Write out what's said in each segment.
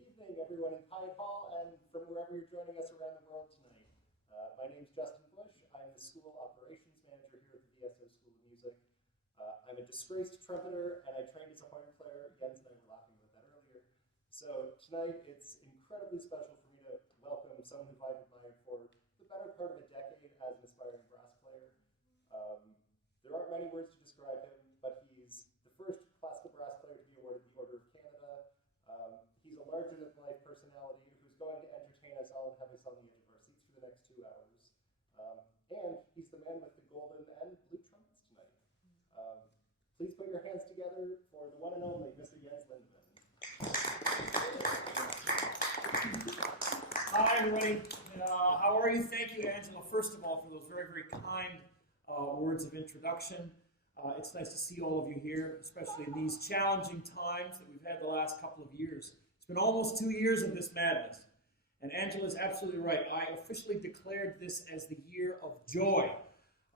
Good evening, everyone in Hyatt Hall and from wherever you're joining us around the world tonight. My name is Justin Bush. I'm the School Operations Manager here at the VSO School of Music. I'm a disgraced trumpeter, and I trained as a horn player. Jens and I were laughing about that earlier. So tonight, it's incredibly special for me to welcome someone who I've admired for the better part of a decade as an aspiring brass player. There aren't many words to describe him, but he's the first classical brass player to be awarded the Order of Canada. He's a larger-than-life personality who's going to entertain us all and have us on the edge of our seats for the next 2 hours. And he's the man with the golden and blue trumpets tonight. Please put your hands together for the one and only Mr. Jens Lindemann. Hi, everybody. How are you? Thank you, Angela, first of all, for those very, very kind words of introduction. It's nice to see all of you here, especially in these challenging times that we've had the last couple of years. It's been almost 2 years of this madness. And Angela is absolutely right. I officially declared this as the year of joy.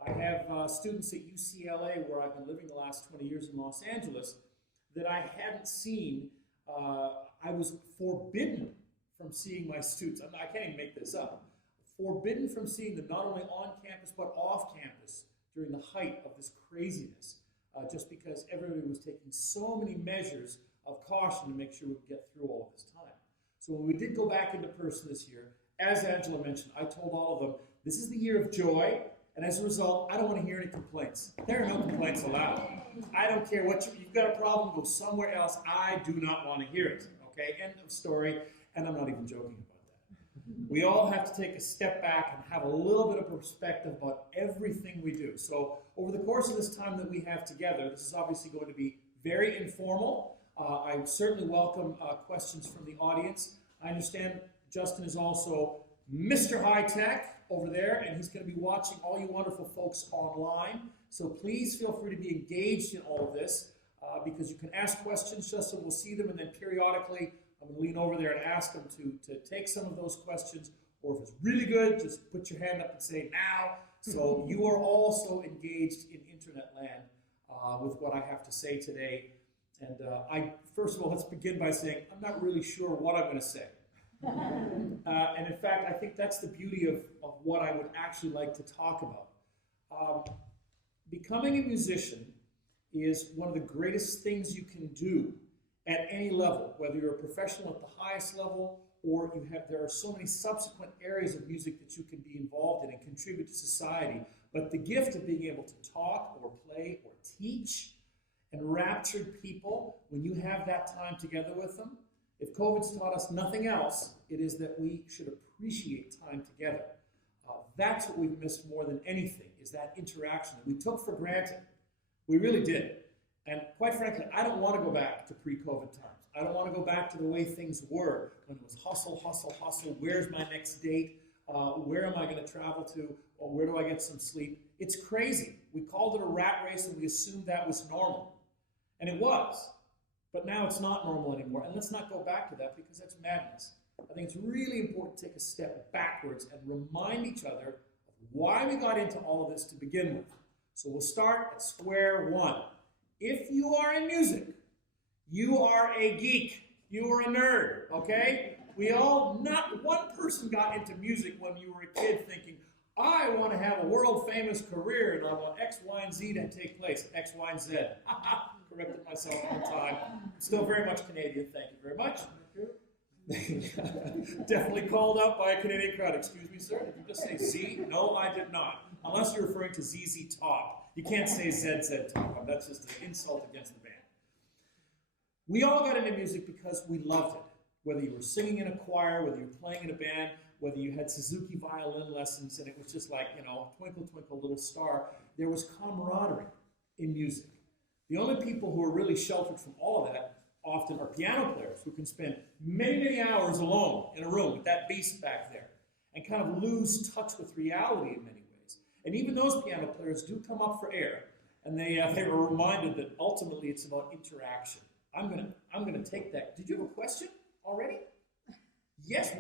I have students at UCLA, where I've been living the last 20 years in Los Angeles, that I hadn't seen. I was forbidden from seeing my students. I can't even make this up. Forbidden from seeing them not only on campus, but off campus during the height of this craziness, just because everybody was taking so many measures of caution to make sure we could get through all of this time. So when we did go back into person this year, as Angela mentioned, I told all of them, this is the year of joy, and as a result, I don't want to hear any complaints. There are no complaints allowed. I don't care what you've got a problem, go somewhere else. I do not want to hear it. Okay, end of story, and I'm not even joking about that. We all have to take a step back and have a little bit of perspective about everything we do. So over the course of this time that we have together, this is obviously going to be very informal. I certainly welcome questions from the audience. I understand Justin is also Mr. High Tech over there, and he's going to be watching all you wonderful folks online. So please feel free to be engaged in all of this because you can ask questions. Justin will see them, and then periodically I'm going to lean over there and ask them to take some of those questions, or if it's really good, just put your hand up and say now. So you are also engaged in internet land with what I have to say today. And first of all, let's begin by saying I'm not really sure what I'm going to say. And in fact, I think that's the beauty of what I would actually like to talk about. Becoming a musician is one of the greatest things you can do at any level, whether you're a professional at the highest level or there are so many subsequent areas of music that you can be involved in and contribute to society. But the gift of being able to talk or play or teach and raptured people, when you have that time together with them, if COVID's taught us nothing else, it is that we should appreciate time together. That's what we've missed more than anything, is that interaction that we took for granted. We really did. And quite frankly, I don't want to go back to pre-COVID times. I don't want to go back to the way things were when it was hustle, hustle, hustle. Where's my next date? Where am I going to travel to? Or where do I get some sleep? It's crazy. We called it a rat race and we assumed that was normal. And it was. But now it's not normal anymore. And let's not go back to that because that's madness. I think it's really important to take a step backwards and remind each other of why we got into all of this to begin with. So we'll start at square one. If you are in music, you are a geek. You are a nerd, okay? Not one person got into music when you were a kid thinking, I want to have a world-famous career and I want X, Y, and Z to take place. X, Y, and Z. Corrected myself on time. Still very much Canadian. Thank you very much. Definitely called out by a Canadian crowd. Excuse me, sir. Did you just say Z? No, I did not. Unless you're referring to ZZ Top. You can't say ZZ Top. That's just an insult against the band. We all got into music because we loved it. Whether you were singing in a choir, whether you were playing in a band, whether you had Suzuki violin lessons, and it was just like, twinkle, twinkle, little star. There was camaraderie in music. The only people who are really sheltered from all of that often are piano players who can spend many, many hours alone in a room with that beast back there and kind of lose touch with reality in many ways. And even those piano players do come up for air, and they were reminded that ultimately it's about interaction. I'm gonna take that. Did you have a question already? Yes.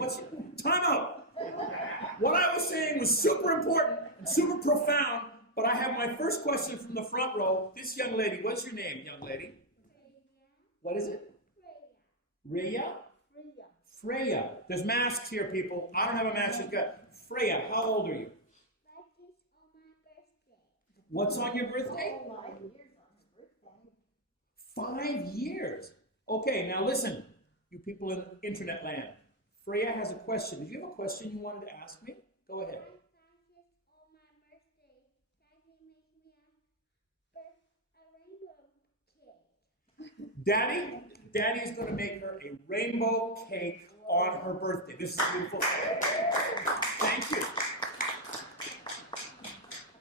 Time out. What I was saying was super important and super profound. But I have my first question from the front row. This young lady, what's your name, young lady? Rhea. What is it? Rhea. Rhea? Rhea. Freya. There's masks here, people. I don't have a mask. She's got Freya. How old are you? What's on your birthday? 5 years on her birthday. 5 years. Okay, now listen, you people in internet land. Freya has a question. Did you have a question you wanted to ask me? Go ahead. Daddy is going to make her a rainbow cake on her birthday. This is beautiful. Thank you.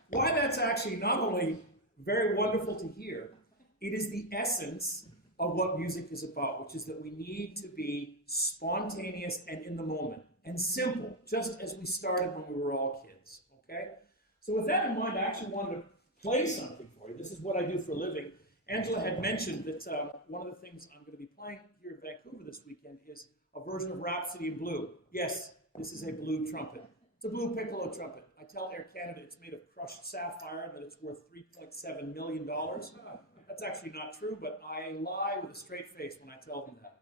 Why that's actually not only very wonderful to hear, it is the essence of what music is about, which is that we need to be spontaneous and in the moment and simple, just as we started when we were all kids, okay? So with that in mind, I actually wanted to play something for you. This is what I do for a living. Angela had mentioned that one of the things I'm going to be playing here in Vancouver this weekend is a version of Rhapsody in Blue. Yes, this is a blue trumpet. It's a blue piccolo trumpet. I tell Air Canada it's made of crushed sapphire, that it's worth $3.7 million. That's actually not true, but I lie with a straight face when I tell them that.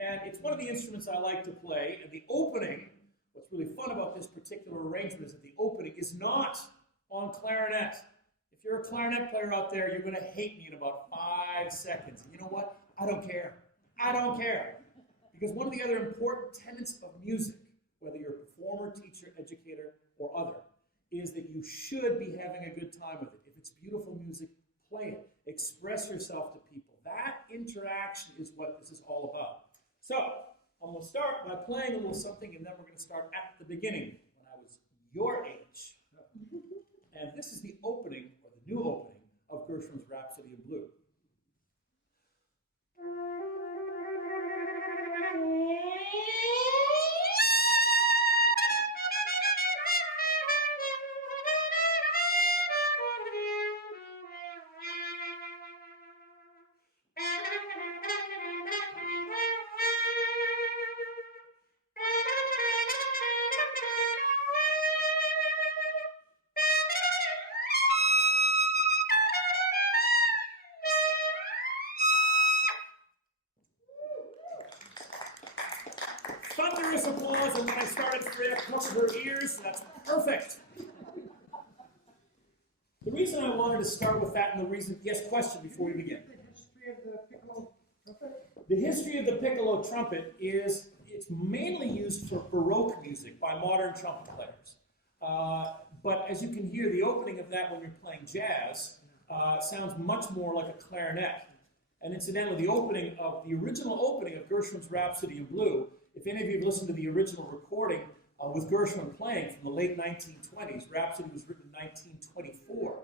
And it's one of the instruments I like to play, and the opening, what's really fun about this particular arrangement is that the opening is not on clarinet. If you're a clarinet player out there, you're going to hate me in about 5 seconds. And you know what? I don't care. I don't care. Because one of the other important tenets of music, whether you're a performer, teacher, educator, or other, is that you should be having a good time with it. If it's beautiful music, play it. Express yourself to people. That interaction is what this is all about. So, I'm going to start by playing a little something, and then we're going to start at the beginning, when I was your age. And this is the opening, or the new opening, of Gershwin's Rhapsody in Blue. Thunderous applause, and when I started Freya covered her ears, that's perfect. The reason I wanted to start with that, and the reason, yes, question before we begin. The history of the piccolo trumpet? The history of the piccolo trumpet is, it's mainly used for Baroque music by modern trumpet players. But as you can hear, the opening of that when you're playing jazz sounds much more like a clarinet. And incidentally, the original opening of Gershwin's Rhapsody in Blue, if any of you have listened to the original recording with Gershwin playing from the late 1920s, Rhapsody was written in 1924.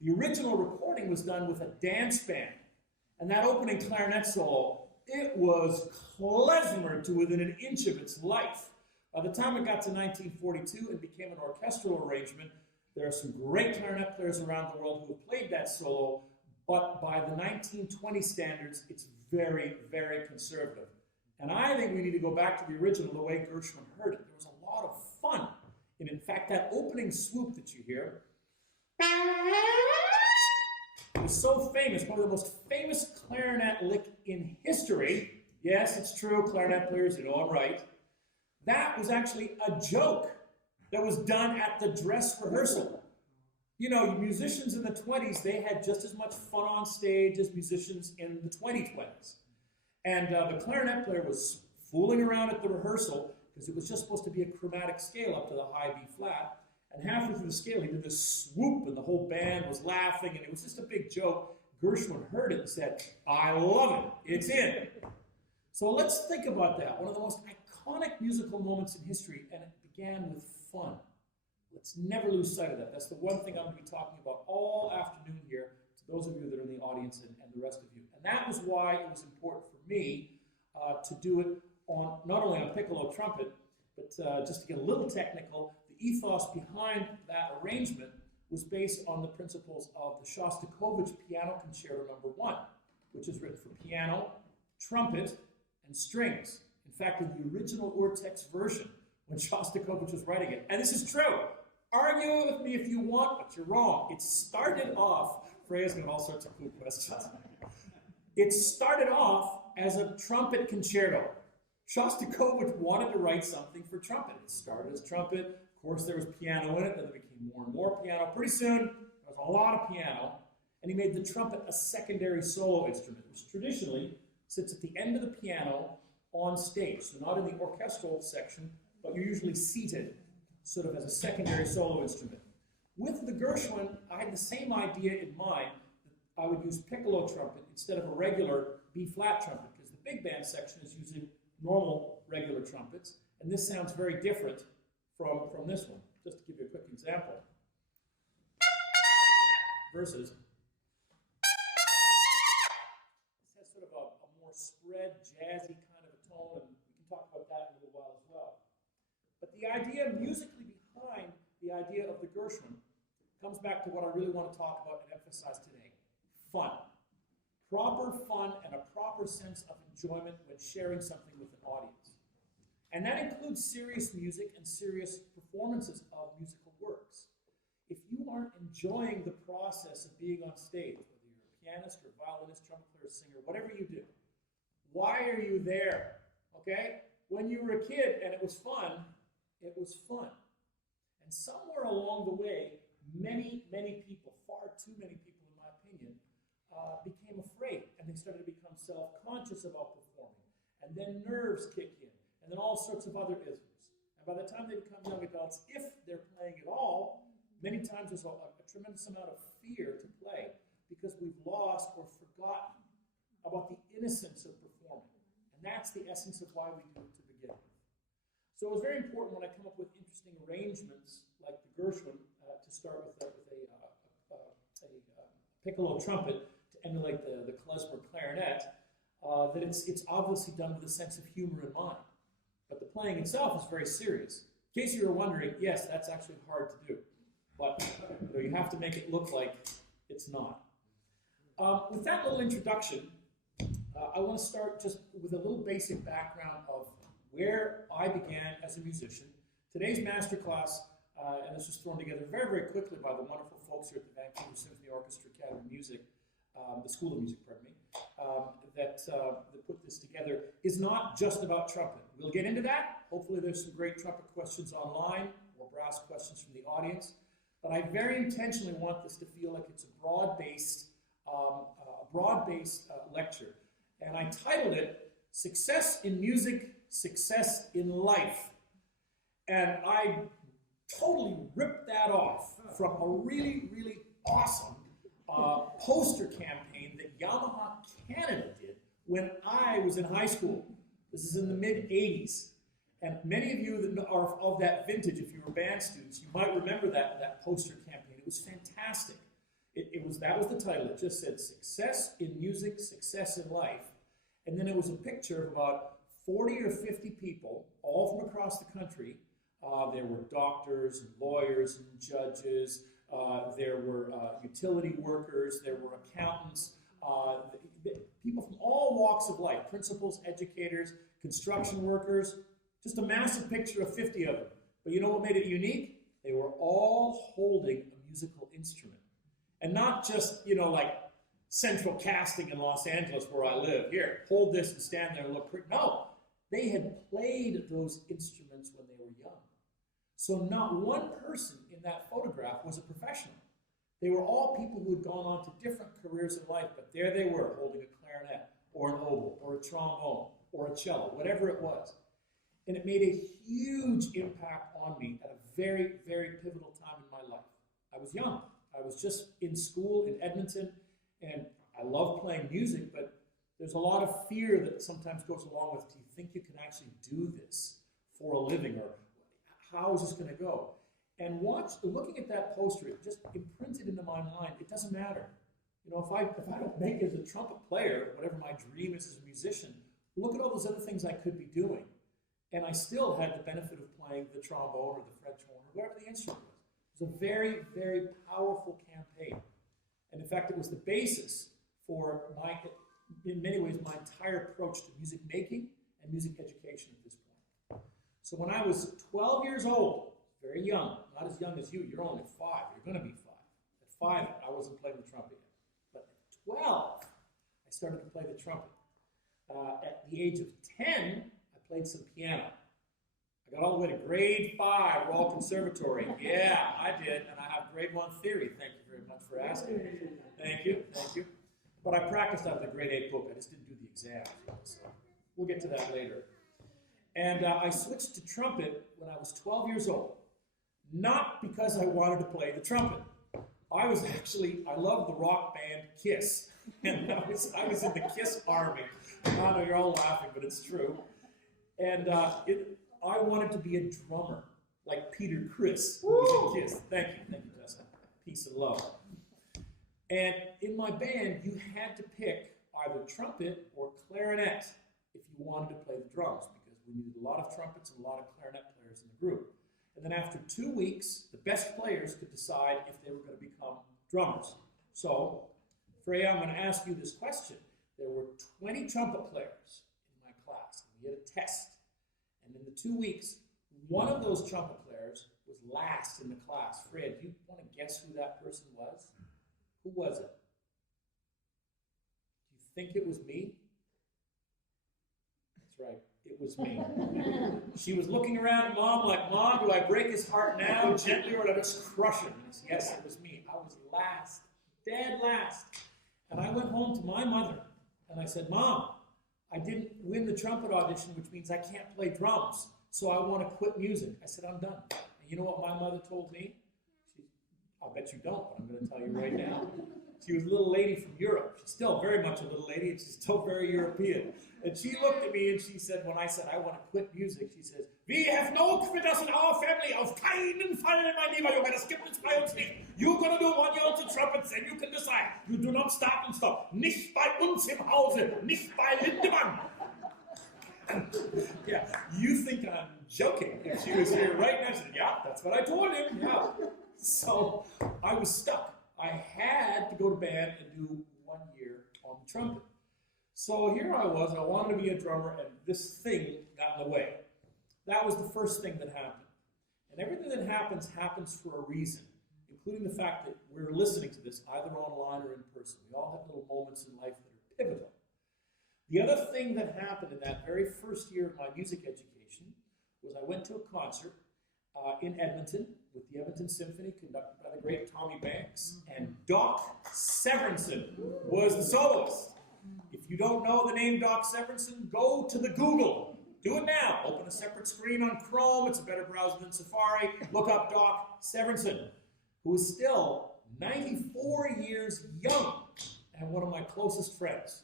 The original recording was done with a dance band. And that opening clarinet solo, it was klezmer to within an inch of its life. By the time it got to 1942 and became an orchestral arrangement, there are some great clarinet players around the world who have played that solo, but by the 1920 standards, it's very, very conservative. And I think we need to go back to the original, the way Gershwin heard it. There was a lot of fun. And in fact, that opening swoop that you hear was so famous, one of the most famous clarinet lick in history. Yes, it's true, clarinet players, you know I'm right. That was actually a joke that was done at the dress rehearsal. You know, musicians in the 20s, they had just as much fun on stage as musicians in the 2020s. And the clarinet player was fooling around at the rehearsal because it was just supposed to be a chromatic scale up to the high B flat. And halfway through the scale, he did this swoop, and the whole band was laughing, and it was just a big joke. Gershwin heard it and said, "I love it. It's in." So let's think about that. One of the most iconic musical moments in history, and it began with fun. Let's never lose sight of that. That's the one thing I'm going to be talking about all afternoon here to those of you that are in the audience and the rest of you. And that was why it was important for me to do it on not only on piccolo trumpet, but just to get a little technical, the ethos behind that arrangement was based on the principles of the Shostakovich Piano Concerto No. 1, which is written for piano, trumpet, and strings. In fact, in the original Urtext version, when Shostakovich was writing it, and this is true, argue with me if you want, but you're wrong. It started off, Freya's got all sorts of cool questions. It started off as a trumpet concerto. Shostakovich wanted to write something for trumpet. It started as trumpet. Of course, there was piano in it. Then there became more and more piano. Pretty soon, there was a lot of piano. And he made the trumpet a secondary solo instrument, which traditionally sits at the end of the piano on stage. So not in the orchestral section, but you're usually seated sort of as a secondary solo instrument. With the Gershwin, I had the same idea in mind that I would use piccolo trumpet instead of a regular B-flat trumpet, because the big band section is using normal regular trumpets, and this sounds very different from this one. Just to give you a quick example. Versus this has sort of a more spread, jazzy kind of a tone, and we can talk about that in a little while as well. But the idea musically behind the idea of the Gershwin comes back to what I really want to talk about and emphasize today. Fun. Proper fun and a proper sense of enjoyment when sharing something with an audience. And that includes serious music and serious performances of musical works. If you aren't enjoying the process of being on stage, whether you're a pianist or violinist, trumpet player, singer, whatever you do, why are you there? Okay? When you were a kid and it was fun, it was fun. And somewhere along the way, many, many people, far too many people in my opinion, became afraid, and they started to become self-conscious about performing. And then nerves kick in, and then all sorts of other isms. And by the time they become young adults, if they're playing at all, many times there's a tremendous amount of fear to play because we've lost or forgotten about the innocence of performing. And that's the essence of why we do it to begin with. So it was very important when I come up with interesting arrangements like the Gershwin to start with a piccolo trumpet to emulate the klezmer clarinet, that it's obviously done with a sense of humor in mind. But the playing itself is very serious. In case you were wondering, yes, that's actually hard to do. But you have to make it look like it's not. With that little introduction, I want to start just with a little basic background of where I began as a musician. Today's masterclass, and this was thrown together very, very quickly by the wonderful folks here at the Vancouver Symphony Orchestra Academy of Music, the School of Music, pardon me, that put this together, is not just about trumpet. We'll get into that. Hopefully there's some great trumpet questions online or brass questions from the audience. But I very intentionally want this to feel like it's a broad-based lecture. And I titled it, Success in Music, Success in Life. And I totally ripped that off from a really, really awesome poster campaign that Yamaha Canada did when I was in high school. This is in the mid-'80s. And many of you that are of that vintage, if you were band students, you might remember that poster campaign. It was fantastic. That was the title. It just said, Success in Music, Success in Life. And then it was a picture of about 40 or 50 people, all from across the country. There were doctors and lawyers and judges. There were utility workers. There were accountants. People from all walks of life, principals, educators, construction workers. Just a massive picture of 50 of them. But you know what made it unique? They were all holding a musical instrument. And not just, like central casting in Los Angeles where I live. Here, hold this and stand there and look pretty. No, they had played those instruments when they were young. So not one person in that photograph was a professional. They were all people who had gone on to different careers in life, but there they were holding a clarinet or an oboe or a trombone or a cello, whatever it was. And it made a huge impact on me at a very, very pivotal time in my life. I was young. I was just in school in Edmonton, and I love playing music, but there's a lot of fear that sometimes goes along with, do you think you can actually do this for a living, or how is this going to go? And looking at that poster, it just imprinted into my mind, it doesn't matter. If I don't make it as a trumpet player, whatever my dream is as a musician, look at all those other things I could be doing. And I still had the benefit of playing the trombone or the French horn or whatever the instrument was. It was a very, very powerful campaign. And in fact, it was the basis for in many ways, my entire approach to music making and music education at this point. So when I was 12 years old, very young, not as young as you, you're only 5, you're going to be 5. At 5, I wasn't playing the trumpet yet. But at 12, I started to play the trumpet. At the age of 10, I played some piano. I got all the way to grade 5, Royal Conservatory. Yeah, I did, and I have grade 1 theory. Thank you very much for asking. Thank you, thank you. But I practiced out of the grade 8 book. I just didn't do the exam. So we'll get to that later. And I switched to trumpet when I was 12 years old. Not because I wanted to play the trumpet. I loved the rock band Kiss. And I was in the Kiss army. I know you're all laughing, but it's true. And I wanted to be a drummer, like Peter Criss, who was in Kiss. Thank you, Justin. Peace and love. And in my band, you had to pick either trumpet or clarinet if you wanted to play the drums, because we needed a lot of trumpets and a lot of clarinet players in the group. And then after 2 weeks, the best players could decide if they were going to become drummers. So, Freya, I'm going to ask you this question. There were 20 trumpet players in my class, and we had a test. And in the 2 weeks, one of those trumpet players was last in the class. Freya, do you want to guess who that person was? Who was it? Do you think it was me? That's right. It was me. She was looking around at Mom like, Mom, do I break his heart now gently or do I just crush him? And said, yes, it was me. I was last, dead last. And I went home to my mother and I said, Mom, I didn't win the trumpet audition, which means I can't play drums, so I want to quit music. I said, I'm done. And you know what my mother told me? I'll bet you don't, but I'm going to tell you right now. She was a little lady from Europe. She's still very much a little lady, and she's still very European. And she looked at me and she said, when I said I want to quit music, she says, We have no quitters in our family. Auf keinen Fall, mein lieber Junge, das gibt es bei uns nicht. You're going to do 1 year to trumpet, then you can decide. You do not start and stop. Nicht bei uns im Hause, nicht bei Lindemann. Yeah, you think I'm joking. If she was here right now, she said, yeah, that's what I told him. Yeah. So I was stuck. I had to go to band and do 1 year on the trumpet. So here I was, I wanted to be a drummer, and this thing got in the way. That was the first thing that happened. And everything that happens for a reason, including the fact that we're listening to this either online or in person. We all have little moments in life that are pivotal. The other thing that happened in that very first year of my music education was I went to a concert in Edmonton with the Edmonton Symphony, conducted by the great Tommy Banks, and Doc Severinsen was the soloist. If you don't know the name Doc Severinsen, go to the Google. Do it now. Open a separate screen on Chrome. It's a better browser than Safari. Look up Doc Severinsen, who is still 94 years young and one of my closest friends,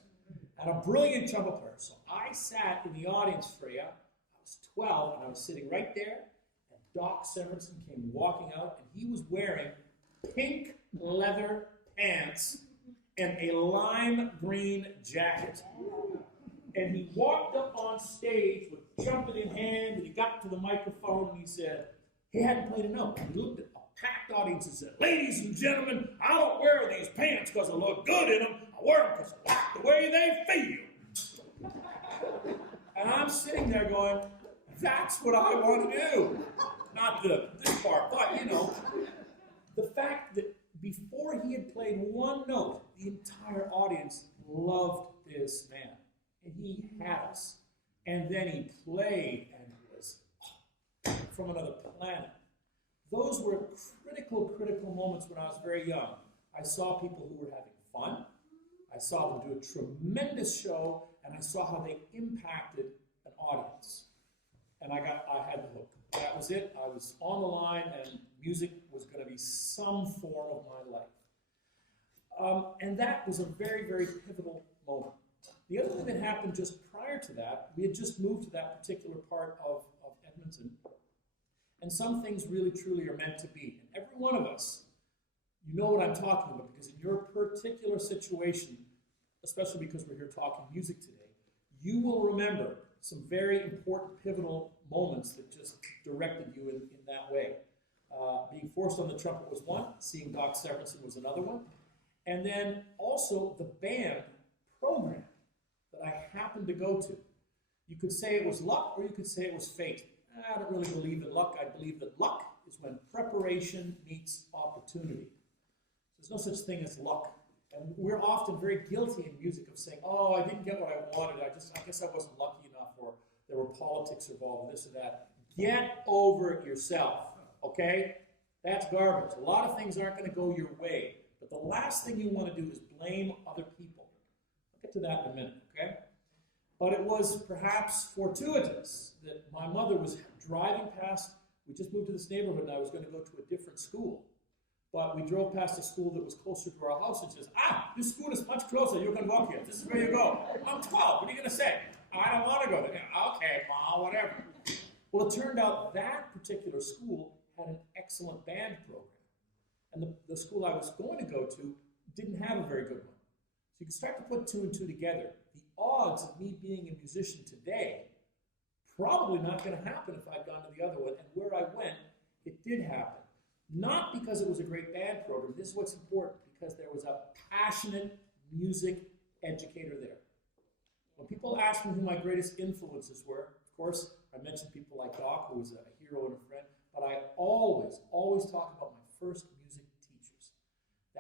and a brilliant trumpet player. So I sat in the audience, Freya. I was 12, and I was sitting right there, and Doc Severinsen came walking out, and he was wearing pink leather pants and a lime green jacket. And he walked up on stage with trumpet in hand, and he got to the microphone, and he said, he hadn't played a note. He looked at a packed audience and said, ladies and gentlemen, I don't wear these pants because I look good in them. I wear them because I like the way they feel. And I'm sitting there going, that's what I want to do. Not this part, but, the fact that before he had played one note, the entire audience loved this man. And he had us. And then he played and was from another planet. Those were critical moments when I was very young. I saw people who were having fun. I saw them do a tremendous show, and I saw how they impacted an audience. And I had the hook. That was it. I was on the line, and music was going to be some form of my life. And that was a very, very pivotal moment. The other thing that happened just prior to that, we had just moved to that particular part of Edmonton, and some things really, truly are meant to be. And every one of us, you know what I'm talking about, because in your particular situation, especially because we're here talking music today, you will remember some very important, pivotal moments that just directed you in that way. Being forced on the trumpet was one, seeing Doc Severinsen was another one, and then also the band program that I happened to go to. You could say it was luck, or you could say it was fate. I don't really believe in luck. I believe that luck is when preparation meets opportunity. There's no such thing as luck. And we're often very guilty in music of saying, oh, I didn't get what I wanted. I guess I wasn't lucky enough, or there were politics involved, this or that. Get over it yourself, okay? That's garbage. A lot of things aren't going to go your way. But the last thing you want to do is blame other people. I'll get to that in a minute, okay? But it was perhaps fortuitous that my mother was driving past. We just moved to this neighborhood and I was going to go to a different school. But we drove past a school that was closer to our house and says, this school is much closer. You can walk here. This is where you go. I'm 12. What are you going to say? I don't want to go there. Okay, Mom, whatever. Well, it turned out that particular school had an excellent band program. And the school I was going to go to didn't have a very good one. So you can start to put two and two together. The odds of me being a musician today, probably not going to happen if I'd gone to the other one. And where I went, it did happen. Not because it was a great band program. This is what's important, because there was a passionate music educator there. When people ask me who my greatest influences were, of course, I mentioned people like Doc, who was a hero and a friend, but I always talk about my first music teachers.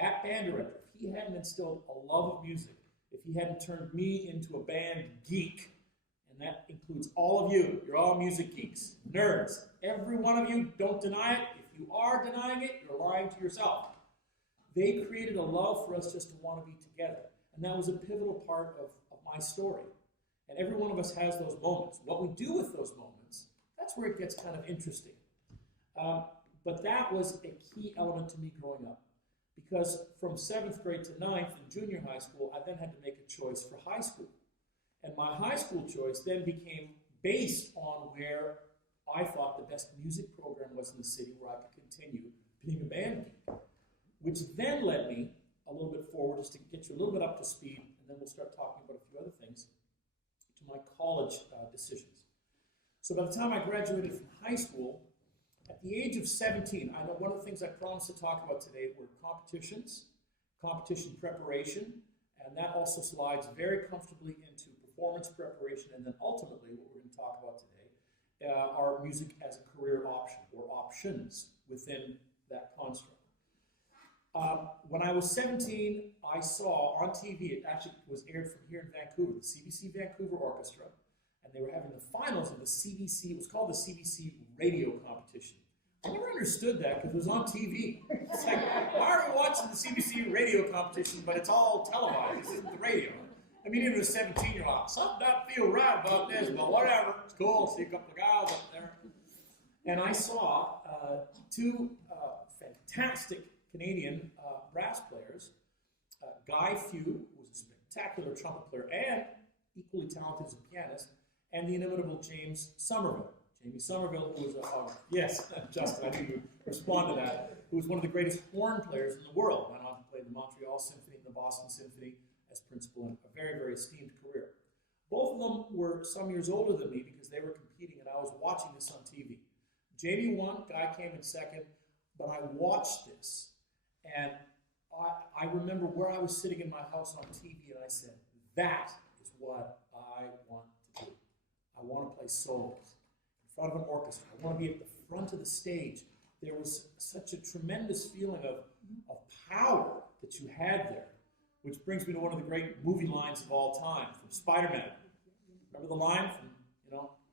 That band director, if he hadn't instilled a love of music, if he hadn't turned me into a band geek, and that includes all of you, you're all music geeks, nerds, every one of you, don't deny it. If you are denying it, you're lying to yourself. They created a love for us just to want to be together. And that was a pivotal part of my story. And every one of us has those moments. What we do with those moments, that's where it gets kind of interesting. But that was a key element to me growing up. Because from 7th grade to 9th in junior high school, I then had to make a choice for high school. And my high school choice then became based on where I thought the best music program was in the city, where I could continue being a band geek. Which then led me a little bit forward, just to get you a little bit up to speed, and then we'll start talking about a few other things, to my college decisions. So by the time I graduated from high school, at the age of 17, I know one of the things I promised to talk about today were competitions, competition preparation, and that also slides very comfortably into performance preparation, and then ultimately, what we're going to talk about today, are music as a career option, or options within that construct. When I was 17, I saw on TV, it actually was aired from here in Vancouver, the CBC Vancouver Orchestra, and they were having the finals of the CBC, it was called the CBC Radio Competition. I never understood that because it was on TV. It's like, why are we watching the CBC Radio Competition, but it's all televised? This isn't the radio. I mean, even as a 17-year-old, something doesn't feel right about this, but whatever, it's cool, see a couple of guys up there. And I saw two fantastic Canadian brass players, Guy Few, who was a spectacular trumpet player and equally talented as a pianist, and the inimitable James Somerville. Jamie Somerville, who was yes, Justin, I knew you would respond to that, who was one of the greatest horn players in the world. Went on to play the Montreal Symphony and the Boston Symphony as principal, in a very, very esteemed career. Both of them were some years older than me because they were competing, and I was watching this on TV. Jamie won, Guy came in second, but I watched this. And I remember where I was sitting in my house on TV, and I said, that is what I want to do. I want to play solos in front of an orchestra. I want to be at the front of the stage. There was such a tremendous feeling of power that you had there, which brings me to one of the great movie lines of all time from Spider-Man. Remember the line from,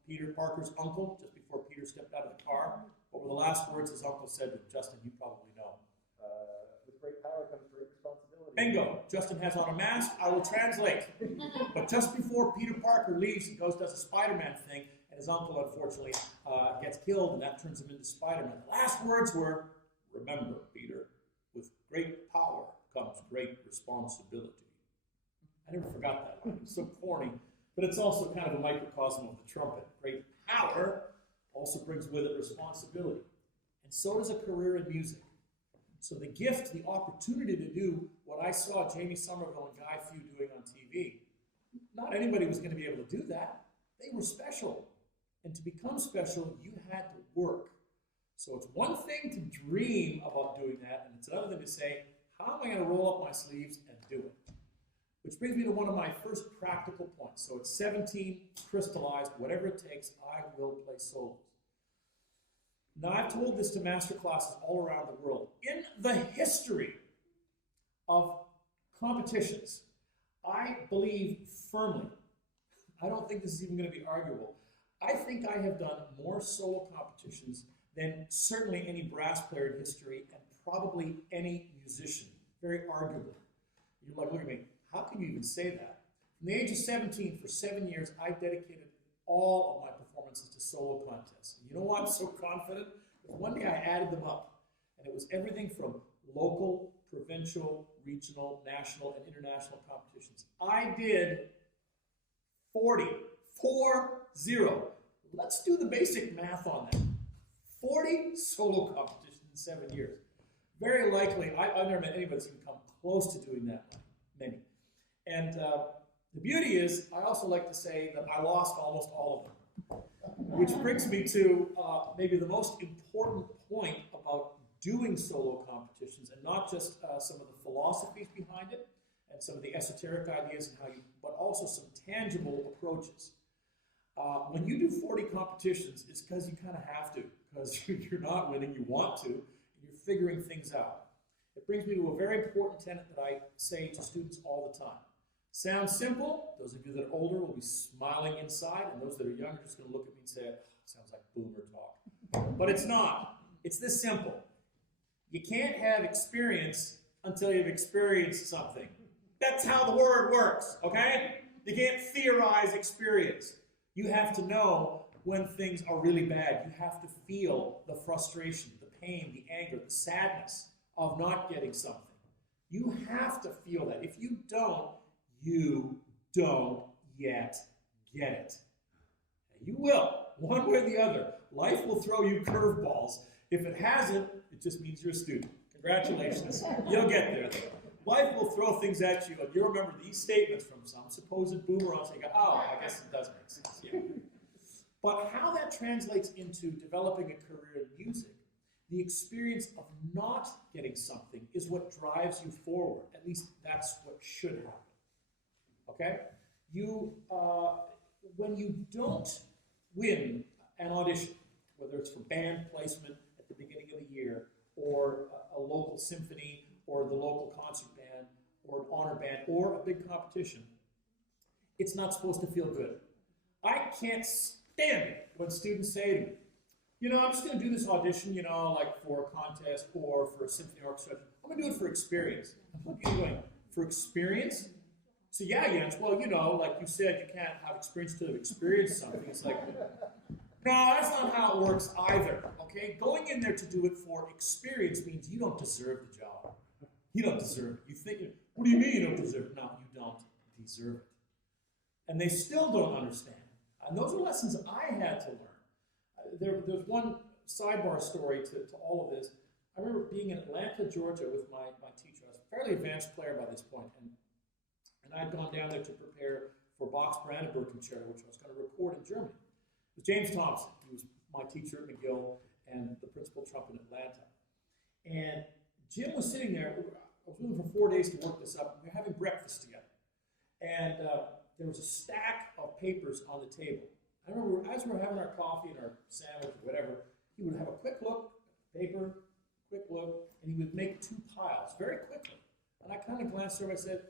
Peter Parker's uncle, just before Peter stepped out of the car? What were the last words his uncle said to him? Justin, you probably know. With great power comes great responsibility. Bingo. Justin has on a mask. I will translate. But just before Peter Parker leaves, he goes, does a Spider-Man thing, and his uncle, unfortunately, gets killed, and that turns him into Spider-Man. The last words were, remember, Peter, with great power comes great responsibility. I never forgot that line. It's so corny, but it's also kind of a microcosm of the trumpet. Great power also brings with it responsibility. And so does a career in music. So the gift, the opportunity to do what I saw Jamie Somerville and Guy Few doing on TV, not anybody was going to be able to do that. They were special. And to become special, you had to work. So it's one thing to dream about doing that, and it's another thing to say, how am I going to roll up my sleeves and do it? Which brings me to one of my first practical points. So at 17, crystallized, whatever it takes, I will play solos. Now, I've told this to master classes all around the world. In the history of competitions, I believe firmly, I don't think this is even going to be arguable, I think I have done more solo competitions than certainly any brass player in history and probably any musician, very arguably. You're like, look at me, how can you even say that? From the age of 17, for 7 years, I dedicated all of my performances to solo contests. And you know why I'm so confident? Because one day I added them up, and it was everything from local, provincial, regional, national, and international competitions. I did 40. Let's do the basic math on that. 40 solo competitions in 7 years. Very likely, I've never met anybody that's even come close to doing that many. And the beauty is, I also like to say that I lost almost all of them. Which brings me to maybe the most important point about doing solo competitions, and not just some of the philosophies behind it, and some of the esoteric ideas and how you, but also some tangible approaches. When you do 40 competitions, it's because you kind of have to, because you're not winning, you want to, and you're figuring things out. It brings me to a very important tenet that I say to students all the time. Sounds simple. Those of you that are older will be smiling inside, and those that are young are just going to look at me and say, oh, sounds like boomer talk. But it's not. It's this simple. You can't have experience until you've experienced something. That's how the word works, okay? You can't theorize experience. You have to know when things are really bad. You have to feel the frustration, the pain, the anger, the sadness of not getting something. You have to feel that. If you don't yet get it. And you will, one way or the other. Life will throw you curveballs. If it hasn't, it just means you're a student. Congratulations. You'll get there. Life will throw things at you, and you'll remember these statements from some supposed boomer on saying, oh, I guess it does make sense. Yeah. But how that translates into developing a career in music, the experience of not getting something is what drives you forward. At least that's what should happen. Okay? When you don't win an audition, whether it's for band placement at the beginning of the year, or a local symphony, or the local concert band, or an honor band, or a big competition, it's not supposed to feel good. I can't stand it when students say to me, you know, I'm just going to do this audition, you know, like for a contest or for a symphony orchestra. I'm going to do it for experience. What are you doing? For experience? So yeah, Jens, well, you know, like you said, you can't have experience until you've experienced something. It's like, no, that's not how it works either, okay? Going in there to do it for experience means you don't deserve the job. You don't deserve it. You think, what do you mean you don't deserve it? No, you don't deserve it. And they still don't understand. And those are lessons I had to learn. There's one sidebar story to all of this. I remember being in Atlanta, Georgia with my teacher. I was a fairly advanced player by this point, and I'd gone down there to prepare for Bach's Brandenburg Concerto, which I was going to record in Germany. It was James Thompson. He was my teacher at McGill and the principal trumpet in Atlanta. And Jim was sitting there. I was with him for 4 days to work this up. We were having breakfast together. And there was a stack of papers on the table. I remember as we were having our coffee and our sandwich or whatever, he would have a quick look at the paper, quick look, and he would make two piles very quickly. And I kind of glanced over and I said,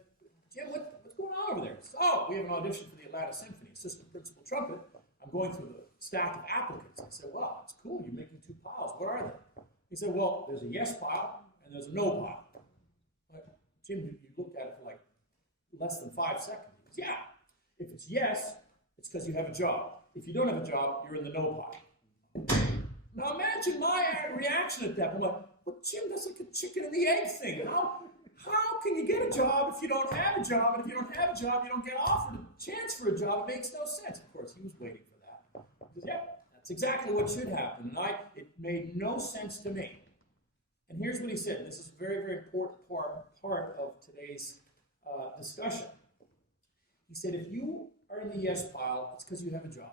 Jim, what's going on over there? He said, oh, we have an audition for the Atlanta Symphony, assistant principal trumpet. I'm going through the stack of applicants. I said, wow, it's cool. You're making two piles. What are they? He said, well, there's a yes pile and there's a no pile. Like, Jim, you looked at it for like less than 5 seconds. He goes, yeah. If it's yes, it's because you have a job. If you don't have a job, you're in the no pile. Now imagine my reaction at that. I'm like, well, Jim, that's like a chicken and the egg thing. How can you get a job if you don't have a job? And if you don't have a job, you don't get offered a chance for a job. It makes no sense. Of course, he was waiting for that. He says, yeah, that's exactly what should happen. And it made no sense to me. And here's what he said. This is a very, very important part of today's discussion. He said, if you are in the yes pile, it's because you have a job.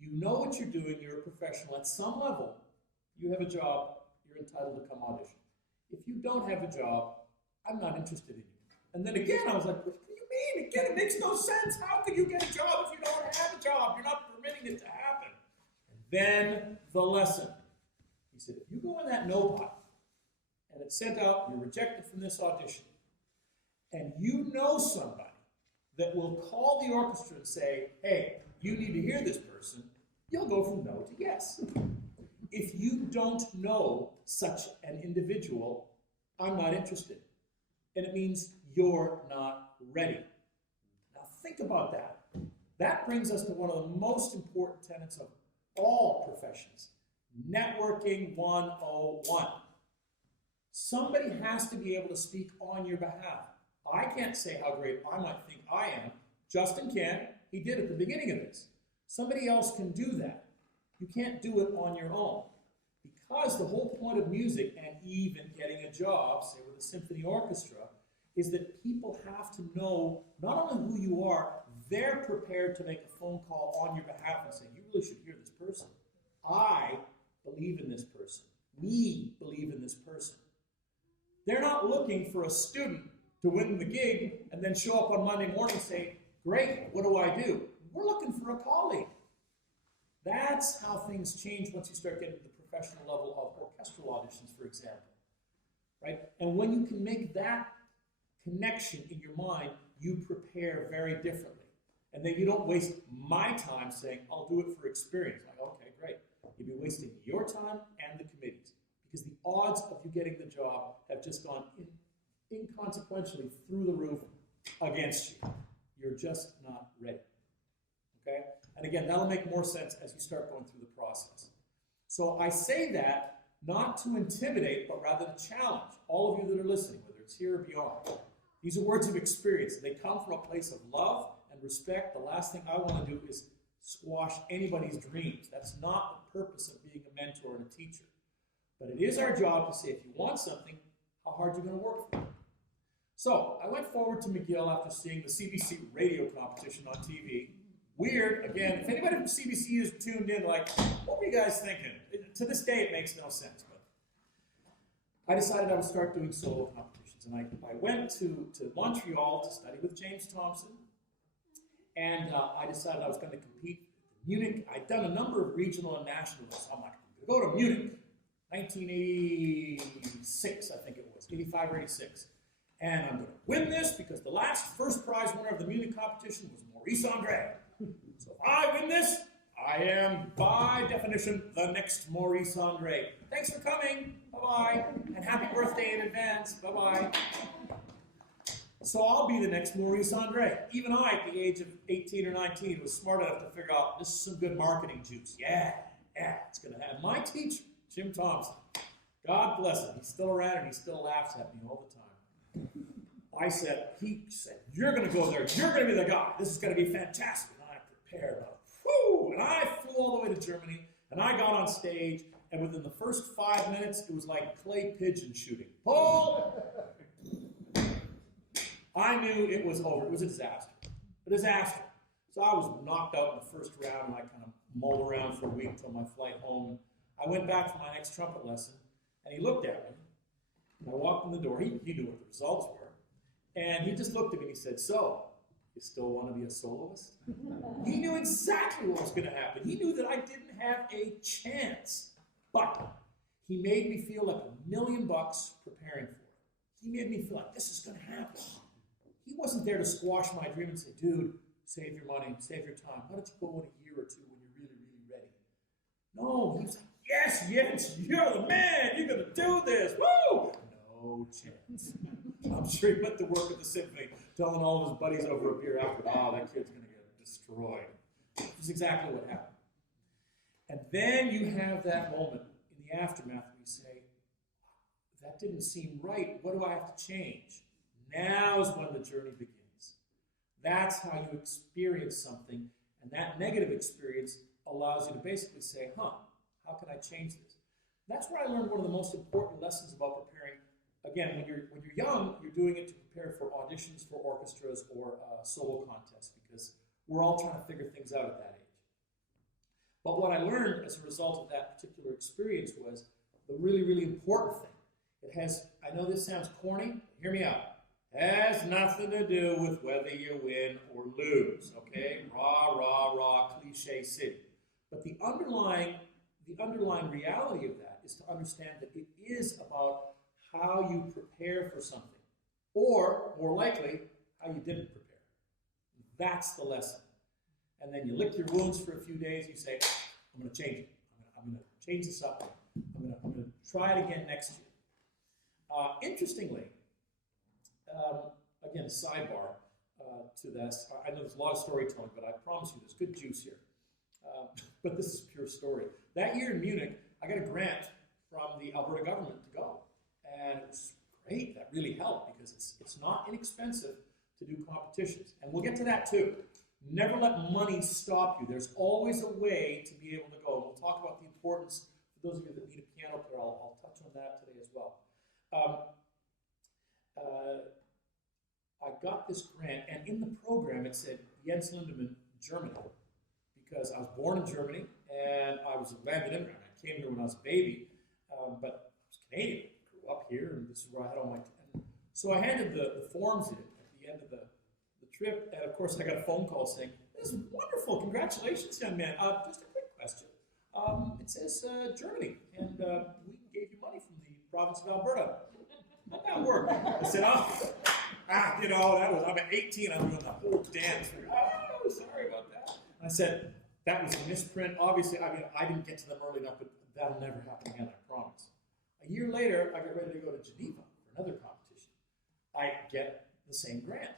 You know what you're doing. You're a professional. At some level, you have a job. You're entitled to come audition. If you don't have a job, I'm not interested in you. And then again, I was like, what do you mean? Again, it makes no sense. How can you get a job if you don't have a job? You're not permitting it to happen. And then the lesson. He said, if you go in that no pile, and it's sent out, you're rejected from this audition, and you know somebody that will call the orchestra and say, hey, you need to hear this person, you'll go from no to yes. If you don't know such an individual, I'm not interested. And it means you're not ready. Now think about that. That brings us to one of the most important tenets of all professions. Networking 101. Somebody has to be able to speak on your behalf. I can't say how great I might think I am. Justin can. He did at the beginning of this. Somebody else can do that. You can't do it on your own. Because the whole point of music, and even getting a job, say with a symphony orchestra, is that people have to know not only who you are, they're prepared to make a phone call on your behalf and say, you really should hear this person. I believe in this person. We believe in this person. They're not looking for a student to win the gig and then show up on Monday morning and say, great, what do I do? We're looking for a colleague. That's how things change once you start getting to the professional level of orchestral auditions, for example. Right? And when you can make that connection in your mind, you prepare very differently. And then you don't waste my time saying, I'll do it for experience. Like, okay, great. You'd be wasting your time and the committee's. Because the odds of you getting the job have just gone inconsequentially through the roof against you. You're just not ready. Okay? And again, that'll make more sense as you start going through the process. So I say that not to intimidate, but rather to challenge all of you that are listening, whether it's here or beyond. These are words of experience. They come from a place of love and respect. The last thing I want to do is squash anybody's dreams. That's not the purpose of being a mentor and a teacher. But it is our job to say, if you want something, how hard you're going to work for it. So I went forward to McGill after seeing the CBC radio competition on TV. Weird, again, if anybody from CBC is tuned in, like, what were you guys thinking? To this day, it makes no sense. But I decided I would start doing solo competitions. And I went to Montreal to study with James Thompson. And I decided I was going to compete in Munich. I'd done a number of regional and national lists. I'm like, go to Munich, 1986, I think it was, 85 or 86. And I'm going to win this because the first prize winner of the Munich competition was Maurice Andre. So if I win this, I am, by definition, the next Maurice Andre. Thanks for coming. Bye-bye. And happy birthday in advance. Bye-bye. So I'll be the next Maurice Andre. Even I, at the age of 18 or 19, was smart enough to figure out this is some good marketing juice. Yeah, it's going to have my teacher, Jim Thompson. God bless him. He's still around and he still laughs at me all the time. He said, you're going to go there. You're going to be the guy. This is going to be fantastic. And I prepared. And I flew all the way to Germany. And I got on stage. And within the first 5 minutes, it was like clay pigeon shooting. Paul! I knew it was over. It was a disaster. A disaster. So I was knocked out in the first round, and I kind of mulled around for a week until my flight home. I went back for my next trumpet lesson, and he looked at me. And I walked in the door. He knew what the results were. And he just looked at me and he said, so, you still want to be a soloist? He knew exactly what was going to happen. He knew that I didn't have a chance. But he made me feel like $1 million preparing for it. He made me feel like this is going to happen. He wasn't there to squash my dream and say, dude, save your money, save your time. Why don't you go in a year or two when you're really, really ready? No, he was like, yes, you're the man. You're going to do this. Woo! No chance. I'm sure he went to work at the symphony, telling all of his buddies over a beer after, that kid's going to get destroyed. Which is exactly what happened. And then you have that moment in the aftermath where you say, that didn't seem right. What do I have to change? Now is when the journey begins. That's how you experience something, and that negative experience allows you to basically say, how can I change this? That's where I learned one of the most important lessons about preparing. Again, when you're young, you're doing it to prepare for auditions for orchestras or solo contests, because we're all trying to figure things out at that age. But what I learned as a result of that particular experience was the really, really important thing. It has, I know this sounds corny, hear me out. Has nothing to do with whether you win or lose, okay? Rah, rah, rah, cliche city. But the underlying reality of that is to understand that it is about how you prepare for something. Or, more likely, how you didn't prepare. That's the lesson. And then you lick your wounds for a few days, you say, I'm going to change it. I'm going to change this up. I'm going to try it again next year. Interestingly, again, sidebar to this. I know there's a lot of storytelling, but I promise you there's good juice here. But this is pure story. That year in Munich, I got a grant from the Alberta government to go. And it was great. That really helped because it's not inexpensive to do competitions. And we'll get to that too. Never let money stop you. There's always a way to be able to go. And we'll talk about the importance, for those of you that need a piano player, I'll touch on that today as well. I got this grant, and in the program it said Jens Lindemann, Germany, because I was born in Germany, and I was a landed immigrant. I came here when I was a baby, but I was Canadian. I grew up here, and this is where I had all my... So I handed the forms in at the end of the trip, and of course I got a phone call saying, "This is wonderful, congratulations, young man. Just a quick question. It says Germany, and we gave you money from the province of Alberta. How'd that work?" I said, you know, I'm at 18, I'm doing the whole dance. Oh, sorry about that. And I said, that was a misprint. Obviously, I didn't get to them early enough, but that'll never happen again, I promise. A year later, I got ready to go to Geneva for another competition. I get the same grant.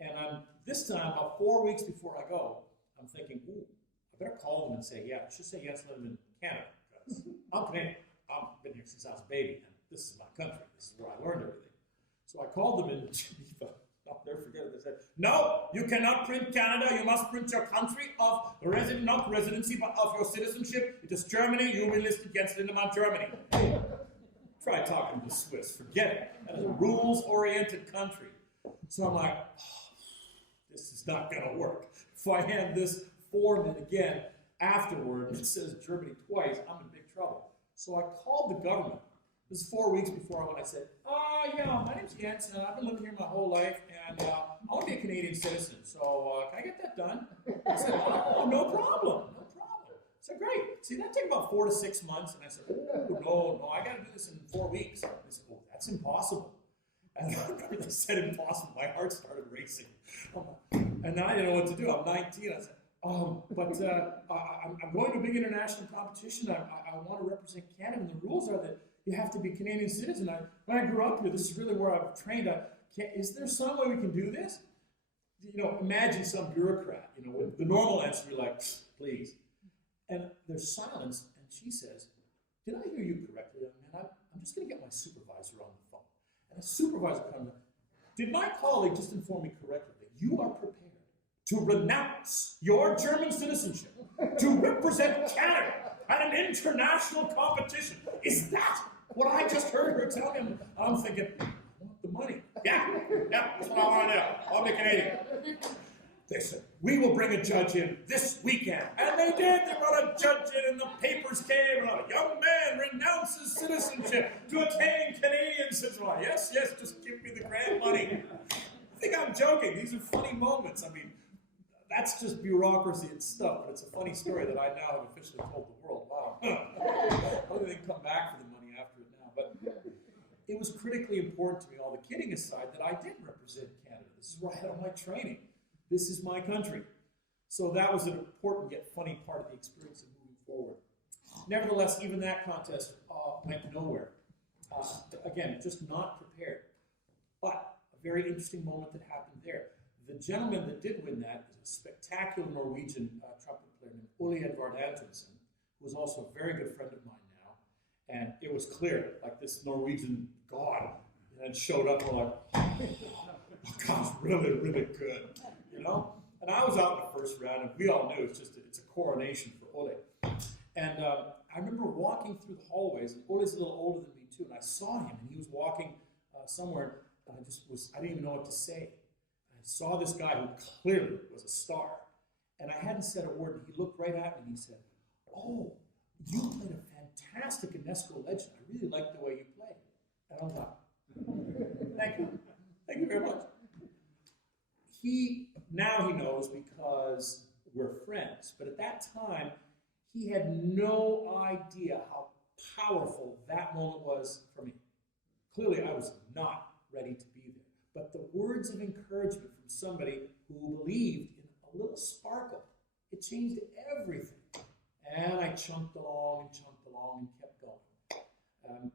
And this time, about 4 weeks before I go, I'm thinking, ooh, I better call them and say, yeah, I should say yes, live in Canada, because I'm Canadian. I've been here since I was a baby, and this is my country. This is where I learned everything. So I called them in Geneva. I'll never forget it. They said, "No, you cannot print Canada. You must print your country of not residency, but of your citizenship. It is Germany. You will list against Lindemann, Germany." Try talking to the Swiss. Forget it. That is a rules-oriented country. So I'm like, this is not going to work. If I hand this form in again afterward, and it says Germany twice, I'm in big trouble. So I called the government. This is 4 weeks before I went. I said, yeah, my name's Jens, and I've been living here my whole life, and I want to be a Canadian citizen, so can I get that done? I said, oh, no problem, no problem. I said, great. See, that took about 4 to 6 months, and I said, oh, no, I got to do this in 4 weeks. They said, oh, that's impossible. And I remember they said impossible. My heart started racing. And now I didn't know what to do. I'm 19. I said, I'm going to a big international competition. I want to represent Canada, and the rules are that you have to be a Canadian citizen. When I grew up here, this is really where I've trained. Is there some way we can do this? You know, imagine some bureaucrat. You know, the normal answer would be like, please. And there's silence, and she says, did I hear you correctly, young man? I'm just going to get my supervisor on the phone. And the supervisor comes in. Did my colleague just inform me correctly that you are prepared to renounce your German citizenship to represent Canada at an international competition? Is that what I just heard her tell me? I'm thinking, I want the money. Yeah, that's what I want to do. I'll be Canadian. They said, we will bring a judge in this weekend. And they did. They brought a judge in, and the papers came, and a young man renounces citizenship to attain Canadian citizenship. Yes, just give me the grant money. I think I'm joking. These are funny moments. I mean, that's just bureaucracy and stuff, but it's a funny story that I now have officially told the world. Wow. How do they come back for the money after it now? But it was critically important to me, all the kidding aside, that I did represent Canada. This is where I had all my training. This is my country. So that was an important yet funny part of the experience of moving forward. Nevertheless, even that contest went nowhere. Again, just not prepared. But a very interesting moment that happened there. The gentleman that did win that is a spectacular Norwegian trumpet player named Ole Edvard Antonsen, who is also a very good friend of mine now. And it was clear, like this Norwegian god had showed up and like, oh, God's really, really good, you know? And I was out in the first round, and we all knew it's a coronation for Ole. And I remember walking through the hallways, and Ole's a little older than me too, and I saw him, and he was walking somewhere, and I didn't even know what to say. I saw this guy who clearly was a star, and I hadn't said a word, and he looked right at me, and he said, oh, you played a fantastic Unesco legend. I really like the way you played. And I was like, thank you. Thank you very much. Now he knows because we're friends, but at that time, he had no idea how powerful that moment was for me. Clearly, I was not ready to be there. But the words of encouragement from somebody who believed in a little sparkle, it changed everything. And I chunked along and kept going.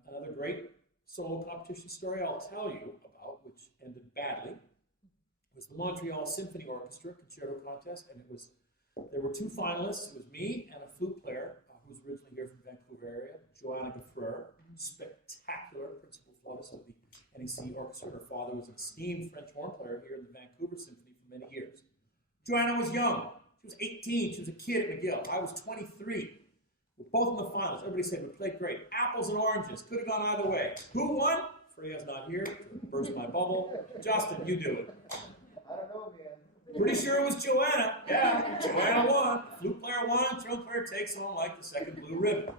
Another great solo competition story I'll tell you about, which ended badly, was the Montreal Symphony Orchestra concerto contest, and there were two finalists. It was me and a flute player who was originally here from Vancouver area, Joanna Gaffreur, spectacular principal flautist of the NEC Orchestra. Her father was an esteemed French horn player here in the Vancouver Symphony for many years. Joanna was young. She was 18. She was a kid at McGill. I was 23. We're both in the finals. Everybody said we played great. Apples and oranges. Could have gone either way. Who won? Freya's not here. Burst my bubble. Justin, you do it. I don't know, man. Pretty sure it was Joanna. Yeah, Joanna won. Flute player won. Trumpet player takes home like the second blue ribbon.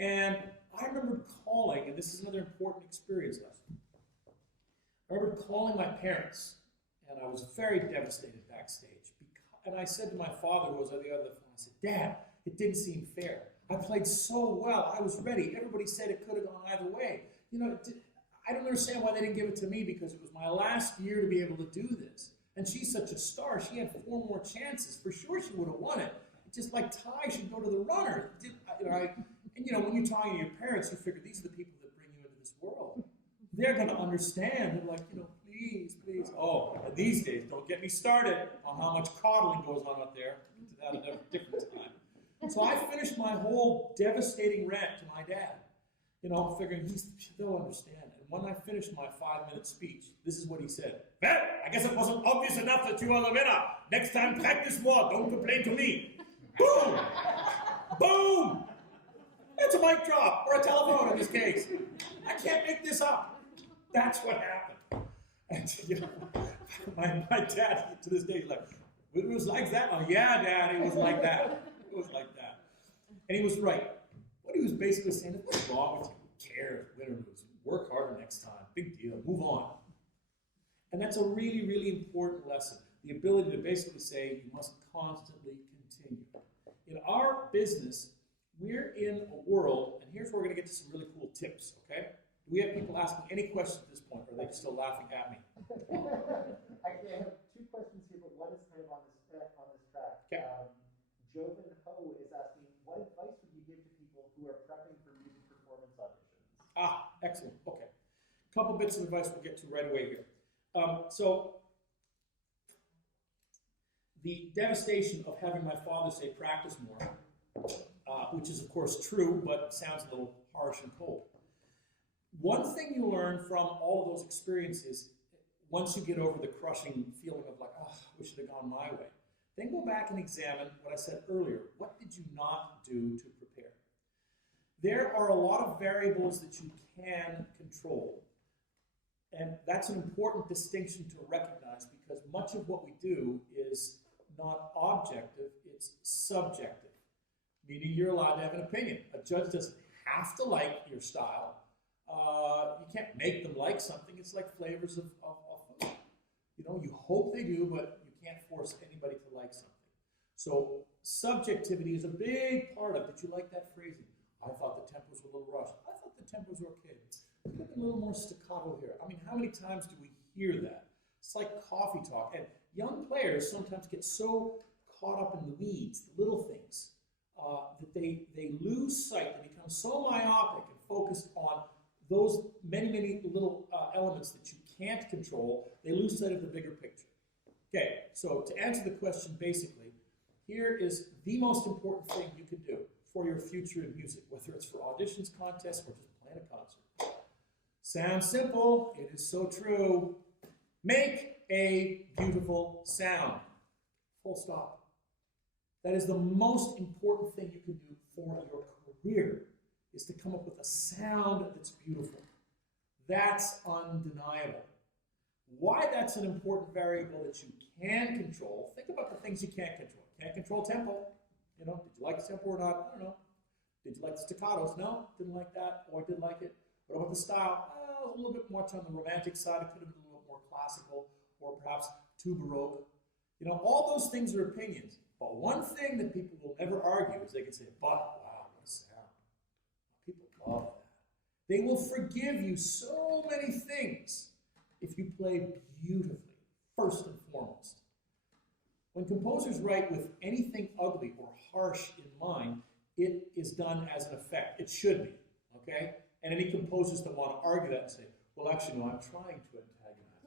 And I remember calling, and this is another important experience lesson. I remember calling my parents, and I was very devastated backstage. And I said to my father, who was on the other phone, I said, Dad, it didn't seem fair. I played so well. I was ready. Everybody said it could have gone either way. You know, I don't understand why they didn't give it to me, because it was my last year to be able to do this. And she's such a star. She had 4 more chances. For sure she would have won it. Just like Ty should go to the runner. And when you're talking to your parents, you figure these are the people that bring you into this world. They're going to understand. They're like, please, please. Oh, and these days, don't get me started on how much coddling goes on out there. We'll get to that at a different time. So I finished my whole devastating rant to my dad, figuring they'll understand. And when I finished my 5-minute speech, this is what he said. Well, I guess it wasn't obvious enough that you are the winner. Next time, practice more. Don't complain to me. Boom! Boom! It's a mic drop, or a telephone in this case. I can't make this up. That's what happened. And, my dad, to this day, he's like, it was like that? Oh, yeah, Dad, it was like that. It was like that. And he was right. What he was basically saying is, what's wrong with you? Who cares? Win or lose. Work harder next time. Big deal. Move on. And that's a really, really important lesson. The ability to basically say you must constantly continue. In our business, we're in a world, and here's where we're going to get to some really cool tips, okay? Do we have people asking any questions at this point, or are they still laughing at me? Actually, I have 2 questions here, but one is kind of on this track. Okay. Joven Ho is asking, what advice would you give to people who are prepping for music performance auditions? Excellent. Okay. A couple bits of advice we'll get to right away here. So, the devastation of having my father say practice more, which is of course true, but sounds a little harsh and cold. One thing you learn from all of those experiences, once you get over the crushing feeling of like, I wish it had gone my way, then go back and examine what I said earlier. What did you not do to prepare? There are a lot of variables that you can control. And that's an important distinction to recognize, because much of what we do is not objective, it's subjective. Meaning you're allowed to have an opinion. A judge doesn't have to like your style. You can't make them like something. It's like flavors of food. You hope they do, but you can't force anybody to like something. So subjectivity is a big part of, did you like that phrasing? I thought the tempos were a little rushed. I thought the tempos were okay. Could have been a little more staccato here. I mean, how many times do we hear that? It's like coffee talk. And young players sometimes get so caught up in the weeds, the little things, that they lose sight. They become so myopic and focused on those many, many little elements that you can't control. They lose sight of the bigger picture. Okay, so to answer the question basically, here is the most important thing you can do for your future in music, whether it's for auditions, contests, or just playing a concert. Sounds simple, it is so true. Make a beautiful sound. Full stop. That is the most important thing you can do for your career, is to come up with a sound that's beautiful. That's undeniable. Why that's an important variable that you can control, think about the things you can't control. Can't control tempo. Did you like the tempo or not? I don't know. Did you like the staccatos? No, didn't like that, or did like it. What about the style? A little bit much on the romantic side. It could have been a little more classical, or perhaps too baroque. All those things are opinions. But one thing that people will never argue is they can say, but wow, what a sound. People love that. They will forgive you so many things if you play beautifully, first and foremost. When composers write with anything ugly or harsh in mind, it is done as an effect. It should be, okay? And any composers that want to argue that and say, well, actually, no, I'm trying to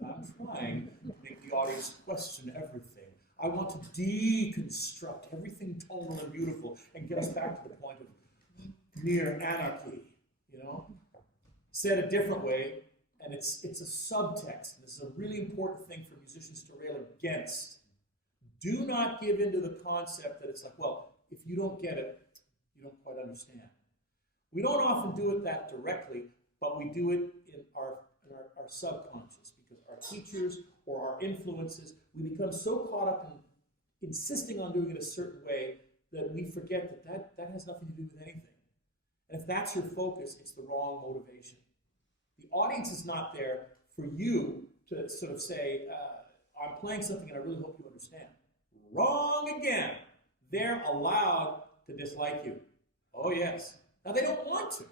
antagonize. I'm trying to make the audience question everything. I want to deconstruct everything tonal and beautiful and get us back to the point of near anarchy, you know? Said a different way, and it's a subtext. This is a really important thing for musicians to rail against. Do not give into the concept that it's like, well, if you don't get it, you don't quite understand. We don't often do it that directly, but we do it in our subconscious, because our teachers or our influences, we become so caught up in insisting on doing it a certain way that we forget that has nothing to do with anything. And if that's your focus, it's the wrong motivation. The audience is not there for you to sort of say, I'm playing something and I really hope you understand. Wrong again. They're allowed to dislike you. Oh, yes. Now, they don't want to.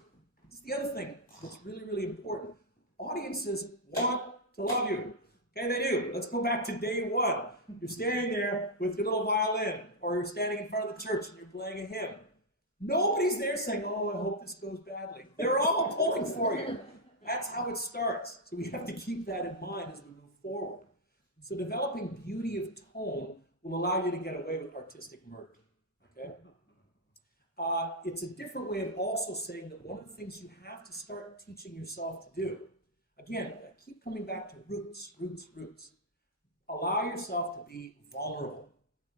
It's the other thing that's really, really important. Audiences want to love you. Okay, they do. Let's go back to day one. You're standing there with your little violin, or you're standing in front of the church and you're playing a hymn. Nobody's there saying, oh, I hope this goes badly. They're all pulling for you. That's how it starts. So we have to keep that in mind as we move forward. So developing beauty of tone will allow you to get away with artistic murder. Okay? It's a different way of also saying that one of the things you have to start teaching yourself to do, again, keep coming back to roots, roots, roots. Allow yourself to be vulnerable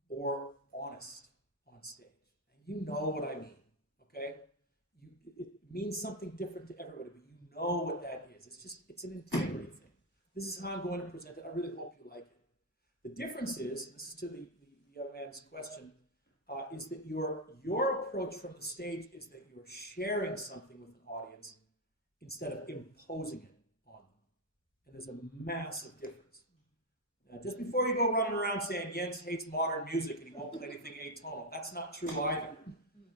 or honest on stage. And you know what I mean, okay? It means something different to everybody, but you know what that is. It's an integrity thing. This is how I'm going to present it. I really hope you like it. The difference is, this is to the young man's question, is that your approach from the stage is that you're sharing something with an audience instead of imposing it on them. And there's a massive difference. Now, just before you go running around saying Jens hates modern music and he won't play anything atonal, that's not true either.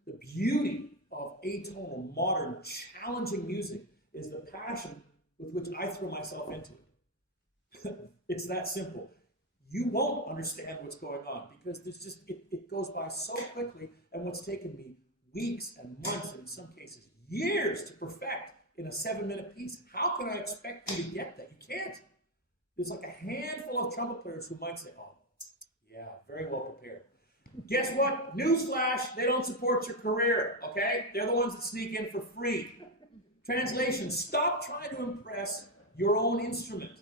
The beauty of atonal, modern, challenging music is the passion with which I throw myself into it. It's that simple. You won't understand what's going on because there's just it goes by so quickly, and what's taken me weeks and months, and in some cases years to perfect in a 7-minute piece. How can I expect you to get that? You can't. There's like a handful of trumpet players who might say, oh, yeah, very well prepared. Guess what? Newsflash, they don't support your career, okay? They're the ones that sneak in for free. Translation, stop trying to impress your own instrument.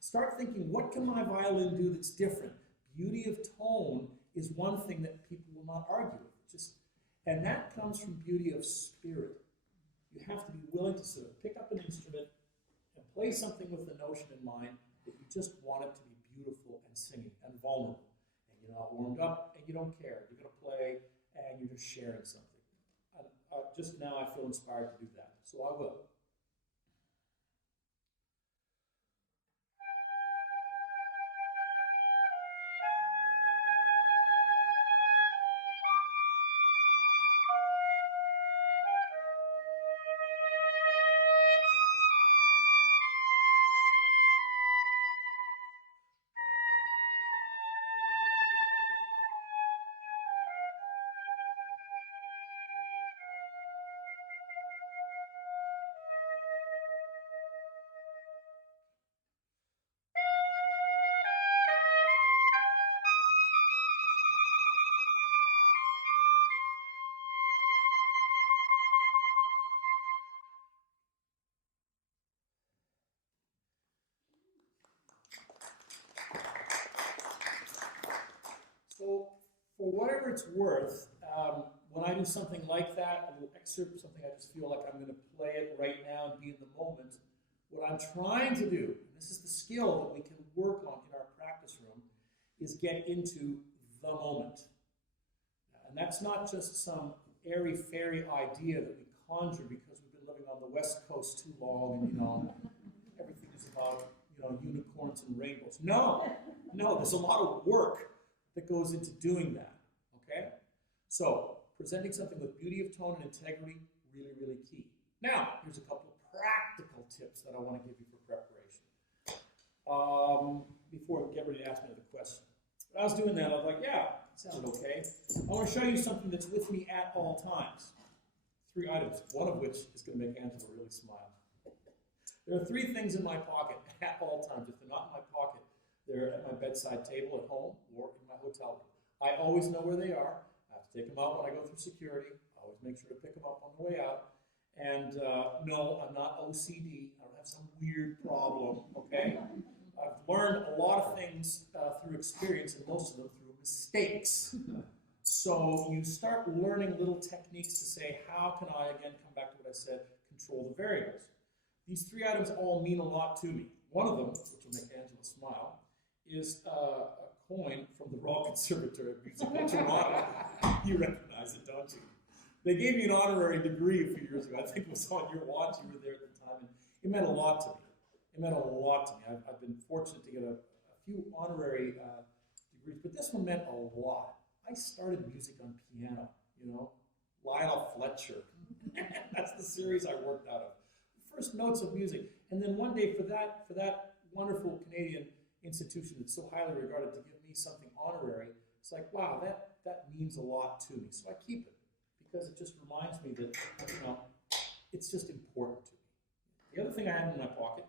Start thinking, what can my violin do that's different? Beauty of tone is one thing that people will not argue with. And that comes from beauty of spirit. You have to be willing to sort of pick up an instrument and play something with the notion in mind that you just want it to be beautiful and singing and vulnerable. And you're not warmed up and you don't care. You're going to play and you're just sharing something. And just now I feel inspired to do that. So I will. So, for whatever it's worth, when I do something like that, a little excerpt, something I just feel like I'm going to play it right now and be in the moment, what I'm trying to do, and this is the skill that we can work on in our practice room, is get into the moment. And that's not just some airy-fairy idea that we conjure because we've been living on the West Coast too long and, everything is about, unicorns and rainbows. No, there's a lot of work that goes into doing that, okay? So, presenting something with beauty of tone and integrity, really, really key. Now, here's a couple of practical tips that I want to give you for preparation. Before I get ready to ask me the question. I was doing that, I was like, yeah, it sounded okay. I want to show you something that's with me at all times. 3 items, one of which is going to make Angela really smile. There are 3 things in my pocket at all times. If they're not in my pocket, they're at my bedside table at home or in my hotel room. I always know where they are. I have to take them out when I go through security. I always make sure to pick them up on the way out. And no, I'm not OCD. I don't have some weird problem, okay? I've learned a lot of things through experience, and most of them through mistakes. So you start learning little techniques to say, how can I, again, come back to what I said, control the variables. These 3 items all mean a lot to me. One of them, which will make Angela smile, is a coin from the Royal Conservatory of Music in Toronto. You recognize it, don't you? They gave me an honorary degree a few years ago. I think it was on your watch. You were there at the time. And it meant a lot to me. It meant a lot to me. I've been fortunate to get a few honorary degrees, but this one meant a lot. I started music on piano, you know, Lionel Fletcher. That's the series I worked out of. The first notes of music. And then one day for that wonderful Canadian institution that's so highly regarded to give me something honorary, it's like, wow, that means a lot to me. So I keep it because it just reminds me that, you know, it's just important to me. The other thing I have in my pocket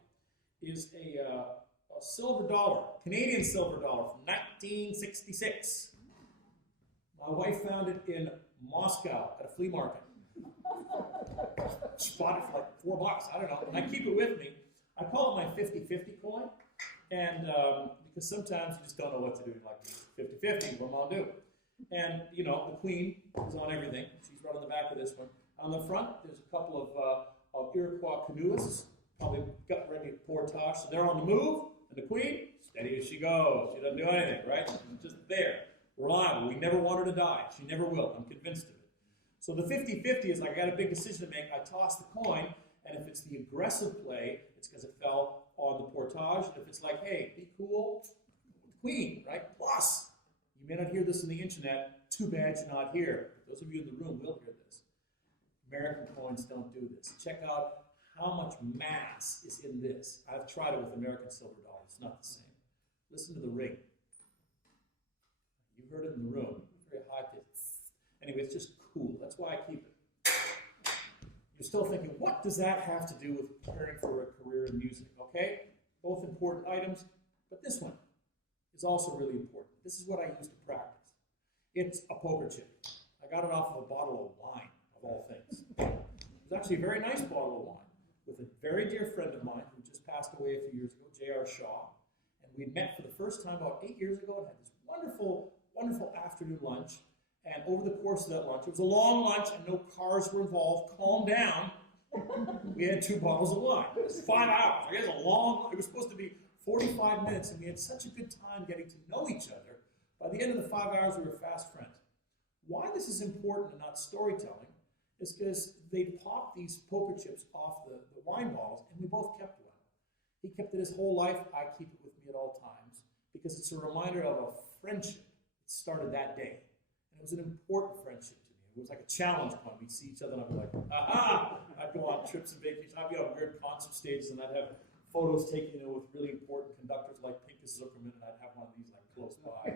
is a silver dollar, Canadian silver dollar from 1966. My wife found it in Moscow at a flea market. She bought it for like $4, I don't know, and I keep it with me. I call it my 50-50 coin, and because sometimes you just don't know what to do. You're like, 50-50, what am I going to do? And, you know, the Queen is on everything. She's right on the back of this one. On the front, there's a couple of Iroquois canoeists, probably got ready to portage, so they're on the move, and the Queen, steady as she goes. She doesn't do anything, right? She's just there, reliable. We never want her to die. She never will. I'm convinced of it. So the 50-50 is like, I got a big decision to make. I toss the coin, and if it's the aggressive play, it's because it fell on the portage. And if it's like, hey, be cool, Queen, right? Plus, you may not hear this on the internet. Too bad you're not here. Those of you in the room will hear this. American coins don't do this. Check out how much mass is in this. I've tried it with American silver dollars. It's not the same. Listen to the ring. You heard it in the room. Very high pitch. Anyway, it's just cool. That's why I keep it. You're still thinking, what does that have to do with preparing for a career in music? Okay, both important items, but this one is also really important. This is what I use to practice. It's a poker chip. I got it off of a bottle of wine, of all things. It was actually a very nice bottle of wine with a very dear friend of mine who just passed away a few years ago, J.R. Shaw. And we met for the first time about 8 years ago and had this wonderful, wonderful afternoon lunch. And over the course of that lunch, it was a long lunch and no cars were involved. Calm down. We had 2 bottles of wine. It was 5 hours. I guess it was supposed to be 45 minutes, and we had such a good time getting to know each other. By the end of the 5 hours, we were fast friends. Why this is important and not storytelling is because they'd pop these poker chips off the wine bottles, and we both kept one. He kept it his whole life. I keep it with me at all times because it's a reminder of a friendship that started that day. And it was an important friendship to me. It was like a challenge point. We'd see each other, and I'd be like, aha! I'd go on trips and vacations. I'd be on weird concert stages, and I'd have photos taken with really important conductors like Pinchas Zuckerman, and I'd have one of these like close by.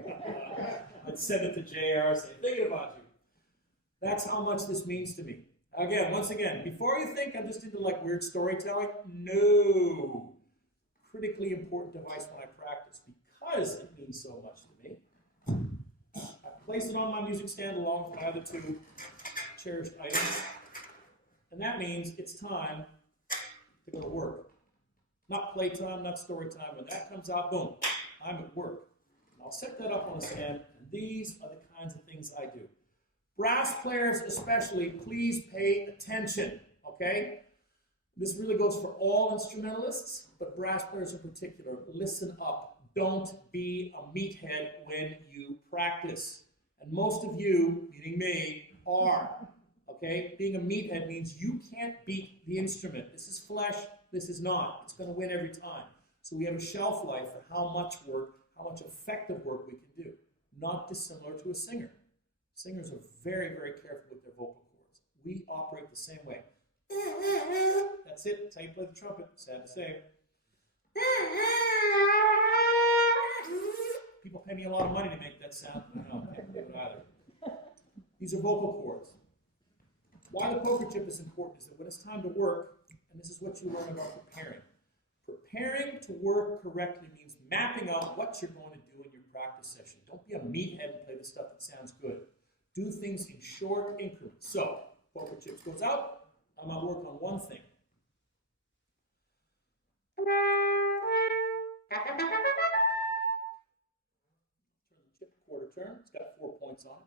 I'd send it to JR, say, thinking about you. That's how much this means to me. Again, once again, before you think I'm just into like weird storytelling, no. Critically important device when I practice because it means so much to me. I place it on my music stand along with my other 2 cherished items. And that means it's time to go to work. Not playtime, not story time. When that comes out, boom, I'm at work. And I'll set that up on a stand, and these are the kinds of things I do. Brass players especially, please pay attention, okay? This really goes for all instrumentalists, but brass players in particular, listen up. Don't be a meathead when you practice. And most of you, meaning me, are, okay? Being a meathead means you can't beat the instrument. This is flesh, this is not. It's going to win every time. So we have a shelf life for how much work, how much effective work we can do. Not dissimilar to a singer. Singers are very, very careful with their vocal cords. We operate the same way. That's it. That's how you play the trumpet. Sad to say. People pay pay me a lot of money to make that sound. No, I can't do it either. These are vocal cords. Why the poker chip is important is that when it's time to work, and this is what you learn about preparing. Preparing to work correctly means mapping out what you're going to do in your practice session. Don't be a meathead and play the stuff that sounds good. Do things in short increments. So, poker chips goes out. I'm going to work on one thing. Turn the chip quarter turn. It's got 4 points on it.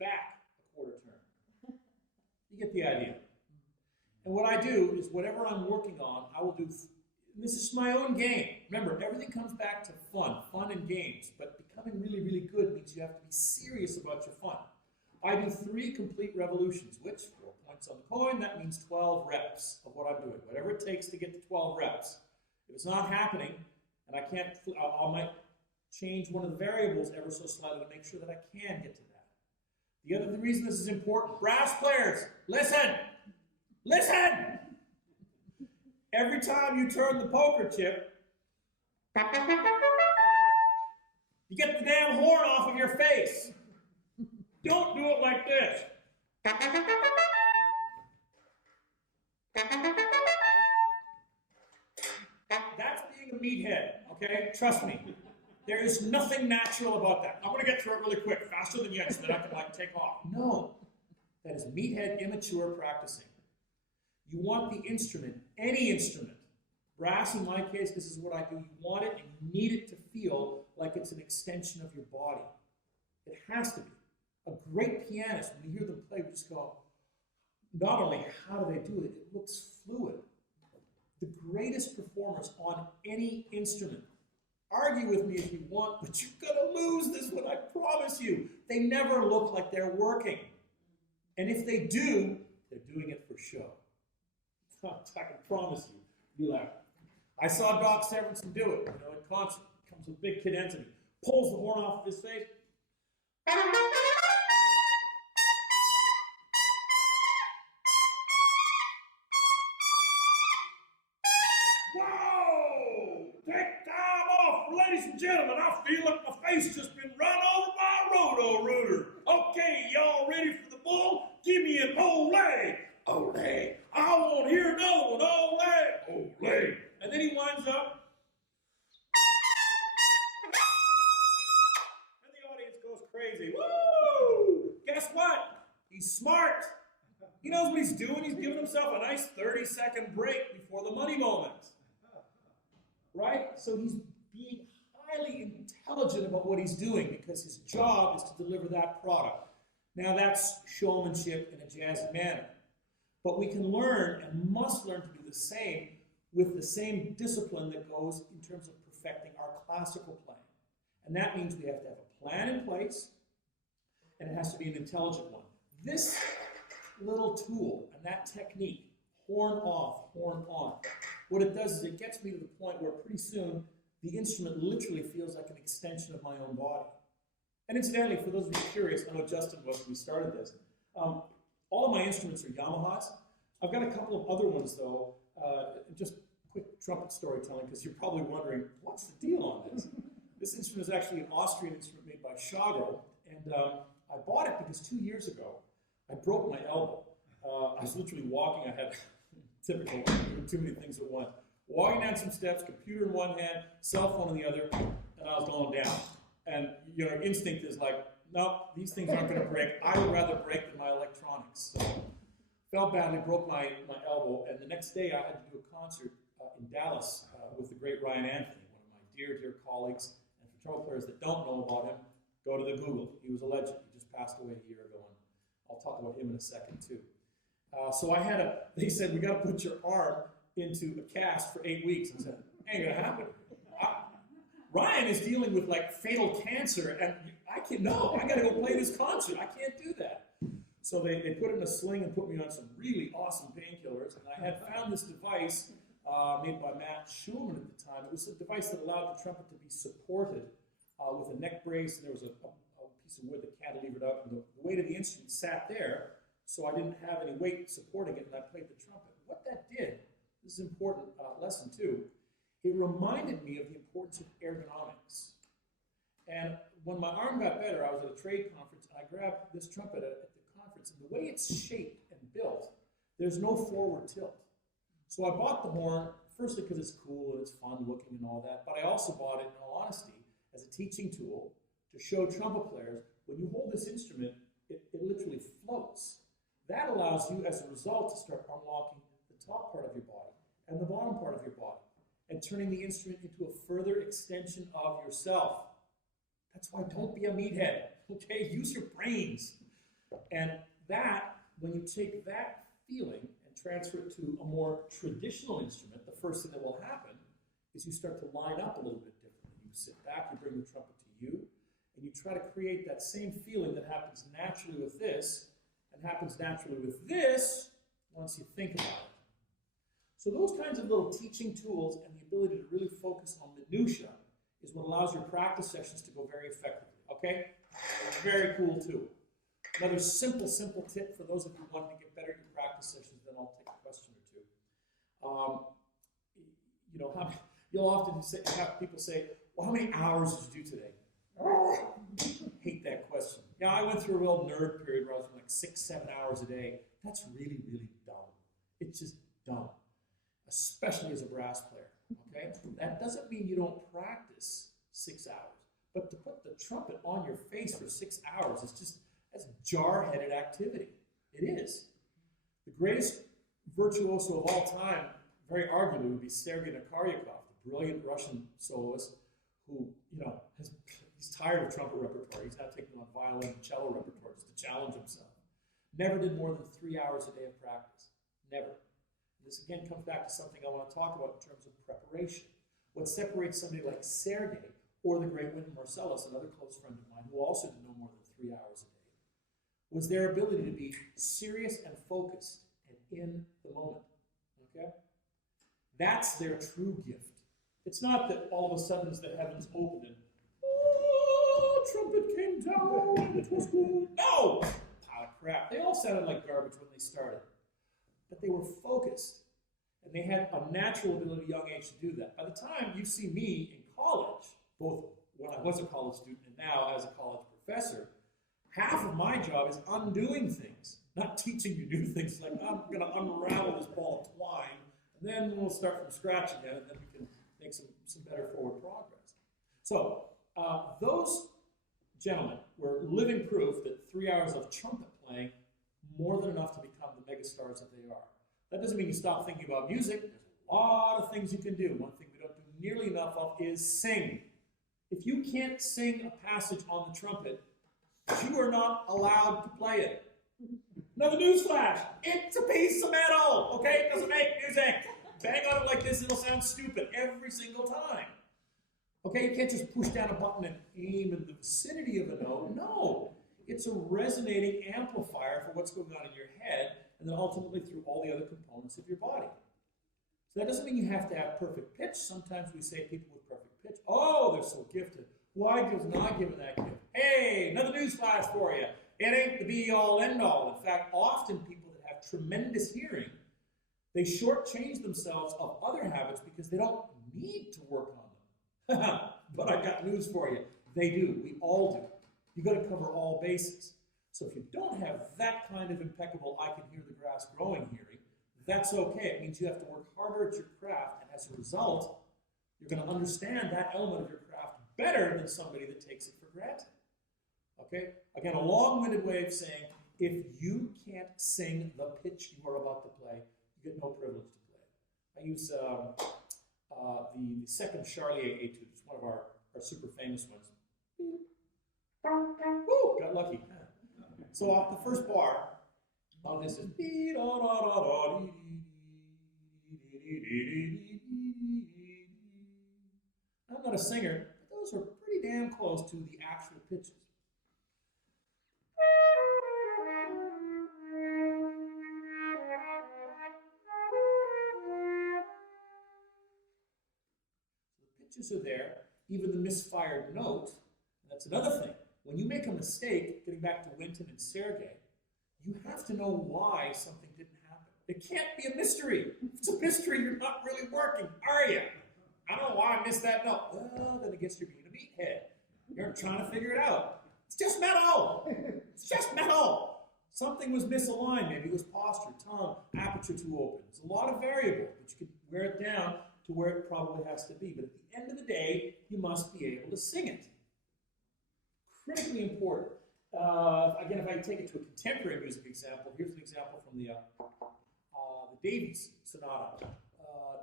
Back a quarter turn. You get the idea. And what I do is whatever I'm working on, I will do. This is my own game. Remember, everything comes back to fun and games. But becoming really, really good means you have to be serious about your fun. I do 3 complete revolutions, which 4 points on the coin. That means 12 reps of what I'm doing. Whatever it takes to get to 12 reps. If it's not happening, and I can't, I might change one of the variables ever so slightly to make sure that I can get to that. The reason this is important, brass players, listen! Listen! Every time you turn the poker chip, you get the damn horn off of your face. Don't do it like this. That's being a meathead, okay? Trust me. There is nothing natural about that. I'm going to get through it really quick, faster than you, so that I can take off. No. That is meathead, immature practicing. You want the instrument, any instrument. Brass, in my case, this is what I do. You want it and you need it to feel like it's an extension of your body. It has to be. A great pianist, when you hear them play, we just go, not only how do they do it, it looks fluid. The greatest performers on any instrument, argue with me if you want, but you're going to lose this one, I promise you. They never look like they're working. And if they do, they're doing it for show. I can promise you. You laugh. I saw Doc Severinsen do it, in concert. Comes with a big cadenza, pulls the horn off of his face. Whoa! Take time off, ladies and gentlemen. I feel like my face just been run over by a roto-rooter. Okay, y'all ready for the bull? Give me an ole! Ole! I won't hear no one. Ole! Ole! And then he winds up. And the audience goes crazy. Woo! Guess what? He's smart. He knows what he's doing. He's giving himself a nice 30-second break before the money moment. Right? So he's being highly intelligent about what he's doing because his job is to deliver that product. Now that's showmanship in a jazzy manner. But we can learn and must learn to do the same with the same discipline that goes in terms of perfecting our classical playing. And that means we have to have a plan in place, and it has to be an intelligent one. This little tool and that technique, horn off, horn on, what it does is it gets me to the point where pretty soon the instrument literally feels like an extension of my own body. And incidentally, for those of you curious, I know Justin was when we started this, all of my instruments are Yamahas. I've got a couple of other ones, though. Just quick trumpet storytelling, because you're probably wondering, what's the deal on this? This instrument is actually an Austrian instrument made by Schagro, and I bought it because 2 years ago, I broke my elbow. I was literally walking. I had typical, doing too many things at once. Walking down some steps, computer in one hand, cell phone in the other, and I was going down. And your instinct is like, no, these things aren't going to break. I would rather break than my electronics. So, felt badly, broke my elbow, and the next day I had to do a concert in Dallas with the great Ryan Anthony, one of my dear, dear colleagues. And for trumpet players that don't know about him, go to the Google. He was a legend. He just passed away a year ago, and I'll talk about him in a second too. So they said, we got to put your arm into a cast for 8 weeks. I said, ain't gonna happen. Ryan is dealing with like fatal cancer, and I got to go play this concert. I can't do that. So they put it in a sling and put me on some really awesome painkillers, and I had found this device made by Matt Schulman at the time. It was a device that allowed the trumpet to be supported with a neck brace, and there was a piece of wood that cantilevered up, and the weight of the instrument sat there, so I didn't have any weight supporting it, and I played the trumpet. What that did, this is an important lesson too, it reminded me of the importance of ergonomics. And when my arm got better, I was at a trade conference, and I grabbed this trumpet at the conference, and the way it's shaped and built, there's no forward tilt. So I bought the horn, firstly because it's cool and it's fun looking and all that, but I also bought it, in all honesty, as a teaching tool to show trumpet players, when you hold this instrument, it literally floats. That allows you, as a result, to start unlocking the top part of your body and the bottom part of your body, and turning the instrument into a further extension of yourself. That's why don't be a meathead, okay? Use your brains. And that, when you take that feeling and transfer it to a more traditional instrument, the first thing that will happen is you start to line up a little bit differently. You sit back, you bring the trumpet to you, and you try to create that same feeling that happens naturally with this, and happens naturally with this, once you think about it. So those kinds of little teaching tools and the ability to really focus on minutia is what allows your practice sessions to go very effectively, okay? Very cool tool. Another simple tip for those of you wanting to get better at your practice sessions, then I'll take a question or two. You'll often have people say, well, how many hours did you do today? Hate that question. Yeah, I went through a real nerd period where I was doing like 6-7 hours a day. That's really, really dumb. It's just dumb, especially as a brass player, okay? That doesn't mean you don't practice 6 hours, but to put the trumpet on your face for 6 hours is just, that's jar-headed activity. It is. The greatest virtuoso of all time, very arguably, would be Sergei Nakaryakov, the brilliant Russian soloist who, he's tired of trumpet repertoire. He's now taking on violin and cello repertoire just to challenge himself. Never did more than 3 hours a day of practice. Never. And this again comes back to something I want to talk about in terms of preparation. What separates somebody like Sergei or the great Wynton Marsalis, another close friend of mine who also did no more than 3 hours a day, was their ability to be serious and focused and in the moment. Okay? That's their true gift. It's not that all of a sudden the heavens opened and trumpet came down and it was good. No! Pile of crap. They all sounded like garbage when they started. But they were focused. And they had a natural ability at a young age to do that. By the time you see me in college, both when I was a college student and now as a college professor, half of my job is undoing things, not teaching you new things. Like, I'm going to unravel this ball of twine, and then we'll start from scratch again, and then we can make some better forward progress. So, those gentlemen were living proof that 3 hours of trumpet playing more than enough to become the megastars that they are. That doesn't mean you stop thinking about music. There's a lot of things you can do. One thing we don't do nearly enough of is sing. If you can't sing a passage on the trumpet, you are not allowed to play it. Another newsflash, it's a piece of metal, okay? It doesn't make music. Bang on it like this, it'll sound stupid every single time. Okay, you can't just push down a button and aim in the vicinity of a note. No, it's a resonating amplifier for what's going on in your head, and then ultimately through all the other components of your body. So that doesn't mean you have to have perfect pitch. Sometimes we say people with perfect pitch, oh, they're so gifted. Why was not given that gift? Hey, another newsflash for you. It ain't the be-all, end-all. In fact, often people that have tremendous hearing, they shortchange themselves of other habits because they don't need to work on them. But I've got news for you. They do. We all do. You've got to cover all bases. So if you don't have that kind of impeccable, I can hear the grass growing hearing, that's okay. It means you have to work harder at your craft, and as a result, you're going to understand that element of your craft better than somebody that takes it for granted. Okay? Again, a long-winded way of saying, if you can't sing the pitch you are about to play, you get no privilege to play. I use the second Charlier etude. It's one of our super famous ones. Woo! Got lucky. So the first bar on this is I'm not a singer, but those are pretty damn close to the actual pitches. So the pitches are there. Even the misfired note That's another thing. When you make a mistake, getting back to Wynton and Sergey, you have to know why something didn't happen. It can't be a mystery. If it's a mystery, you're not really working, are you? I don't know why I missed that note. Well, then I guess you're being a meathead. You're trying to figure it out. It's just metal. It's just metal. Something was misaligned. Maybe it was posture, tongue, aperture too open. There's a lot of variables, but you can wear it down to where it probably has to be. But at the end of the day, you must be able to sing it. Critically important. Again, if I take it to a contemporary music example, here's an example from the Davies Sonata.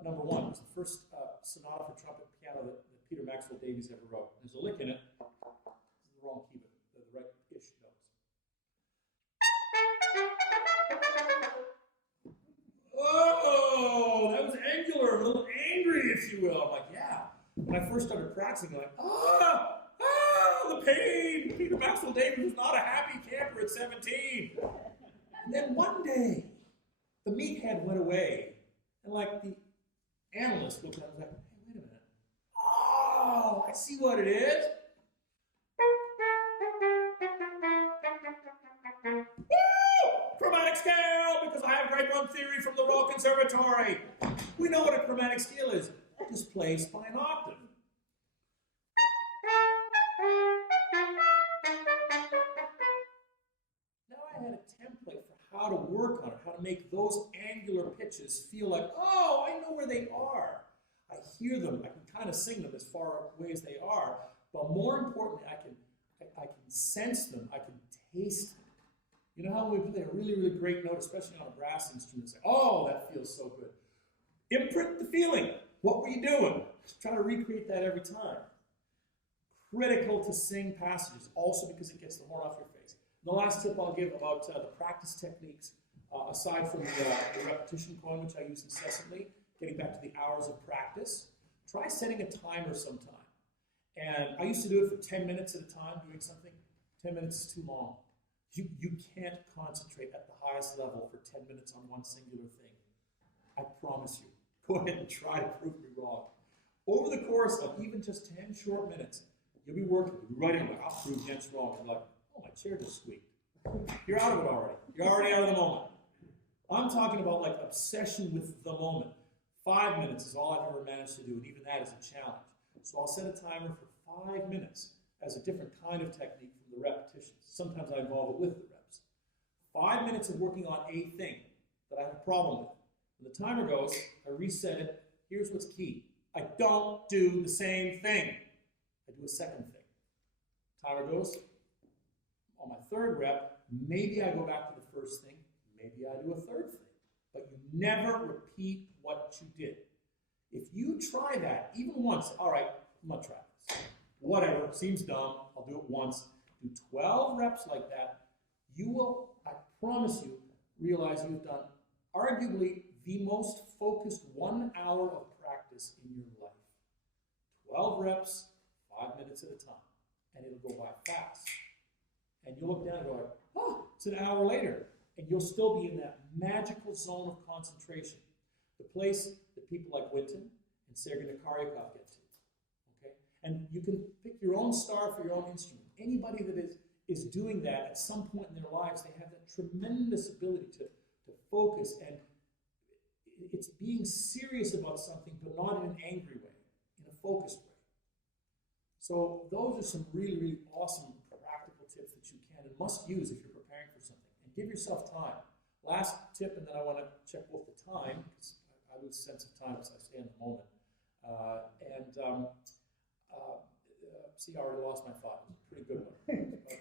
Number 1. It was the first sonata for trumpet and piano that Peter Maxwell Davies ever wrote. There's a lick in it. This is the wrong key, but the right-ish notes. Oh, that was angular, a little angry, if you will. I'm like, yeah. When I first started practicing, I'm like, the pain. Peter Maxwell Davies was not a happy camper at 17. And then one day, the meathead went away. And like the analyst looked at it and was like, hey, wait a minute. Oh, I see what it is. Woo! Chromatic scale, because I have great drum theory from the Royal Conservatory. We know what a chromatic scale is. Displaced by an octave. Now I had a template for how to work on it, how to make those angular pitches feel like, oh, I know where they are. I hear them, I can kind of sing them as far away as they are, but more importantly, I can sense them, I can taste them. You know how when we play a really, really great note, especially on a brass instrument, say, oh, that feels so good. Imprint the feeling. What were you doing? Try to recreate that every time. Critical to sing passages, also because it gets the horn off your face. The last tip I'll give about the practice techniques, aside from the repetition point, which I use incessantly, getting back to the hours of practice, try setting a timer sometime. And I used to do it for 10 minutes at a time, doing something. 10 minutes is too long. You can't concentrate at the highest level for 10 minutes on one singular thing. I promise you. Go ahead and try to prove me wrong. Over the course of even just 10 short minutes, you'll be working, you'll be writing like, I'll prove Jens wrong. And like, oh, my chair just squeaked. You're out of it already. You're already out of the moment. I'm talking about like obsession with the moment. 5 minutes is all I've ever managed to do, and even that is a challenge. So I'll set a timer for 5 minutes as a different kind of technique from the repetitions. Sometimes I involve it with the reps. 5 minutes of working on a thing that I have a problem with. When the timer goes, I reset it. Here's what's key. I don't do the same thing. I do a second thing. Timer goes. On my third rep, maybe I go back to the first thing. Maybe I do a third thing. But you never repeat what you did. If you try that, even once, all right, I'm going to try this. Whatever, seems dumb, I'll do it once. Do 12 reps like that. You will, I promise you, realize you've done arguably the most focused 1 hour of practice in your life. 12 reps, 5 minutes at a time. And it'll go by fast. And you'll look down and go like, oh, it's an hour later. And you'll still be in that magical zone of concentration. The place that people like Wynton and Sergei Nikaryakov get to. Okay? And you can pick your own star for your own instrument. Anybody that is doing that at some point in their lives, they have that tremendous ability to focus, and it's being serious about something, but not in an angry way, in a focused way. So those are some really, really awesome practical tips that you can and must use if you're preparing for something. And give yourself time. Last tip, and then I want to check both the time, because I lose sense of time as I stay in the moment. See, I already lost my thought. It was a pretty good one. But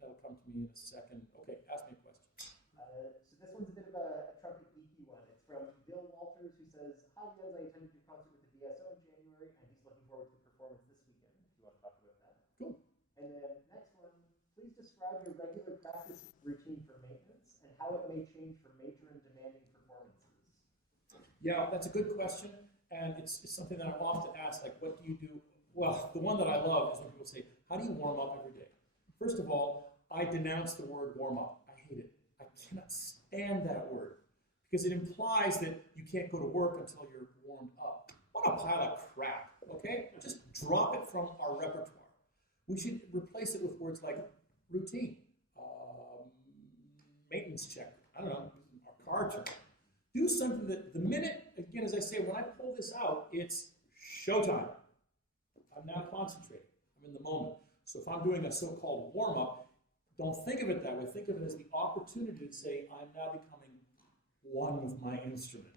that'll come to me in a second. Okay, ask me a question. So this one's a bit of a trumpet geeky one. It's from Bill Walters, who says, hi, Jens, I attended your concert with the VSO in January, and he's looking forward to the performance this weekend, if you want to talk about that. Cool. And then next one, please describe your regular practice routine for maintenance and how it may change for major and demanding performances. Yeah, that's a good question, and it's something that I'm often asked, like, what do you do? Well, the one that I love is when people say, how do you warm up every day? First of all, I denounce the word warm up. I hate it. I cannot stand that word because it implies that you can't go to work until you're warmed up. What a pile of crap, okay? Just drop it from our repertoire. We should replace it with words like routine, maintenance check, I don't know, a car check. Do something that the minute, again, as I say, when I pull this out, it's showtime. I'm now concentrating. I'm in the moment. So if I'm doing a so-called warm-up, don't think of it that way. Think of it as the opportunity to say, I'm now becoming one with my instrument.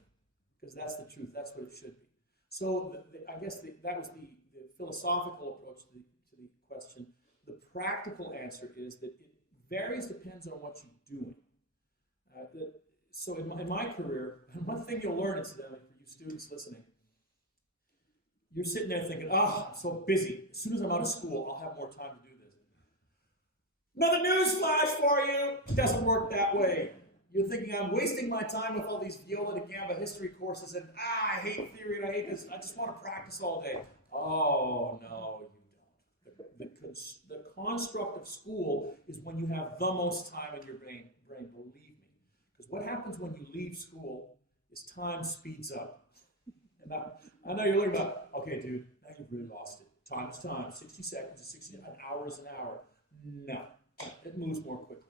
Because that's the truth. That's what it should be. So I guess that was the philosophical approach to the question. The practical answer is that it varies, depends on what you're doing. So in my career, and one thing you'll learn, incidentally, for you students listening, you're sitting there thinking, I'm so busy. As soon as I'm out of school, I'll have more time to do this. Another news flash for you. It doesn't work that way. You're thinking, I'm wasting my time with all these viola da gamba history courses, and I hate theory, and I hate this. I just want to practice all day. Oh, no, you don't. The construct of school is when you have the most time in your brain, believe me. Because what happens when you leave school is time speeds up. And I know you're looking about, okay, dude, now you've really lost it. Time is time. 60 seconds is 60, an hour is an hour. No, it moves more quickly.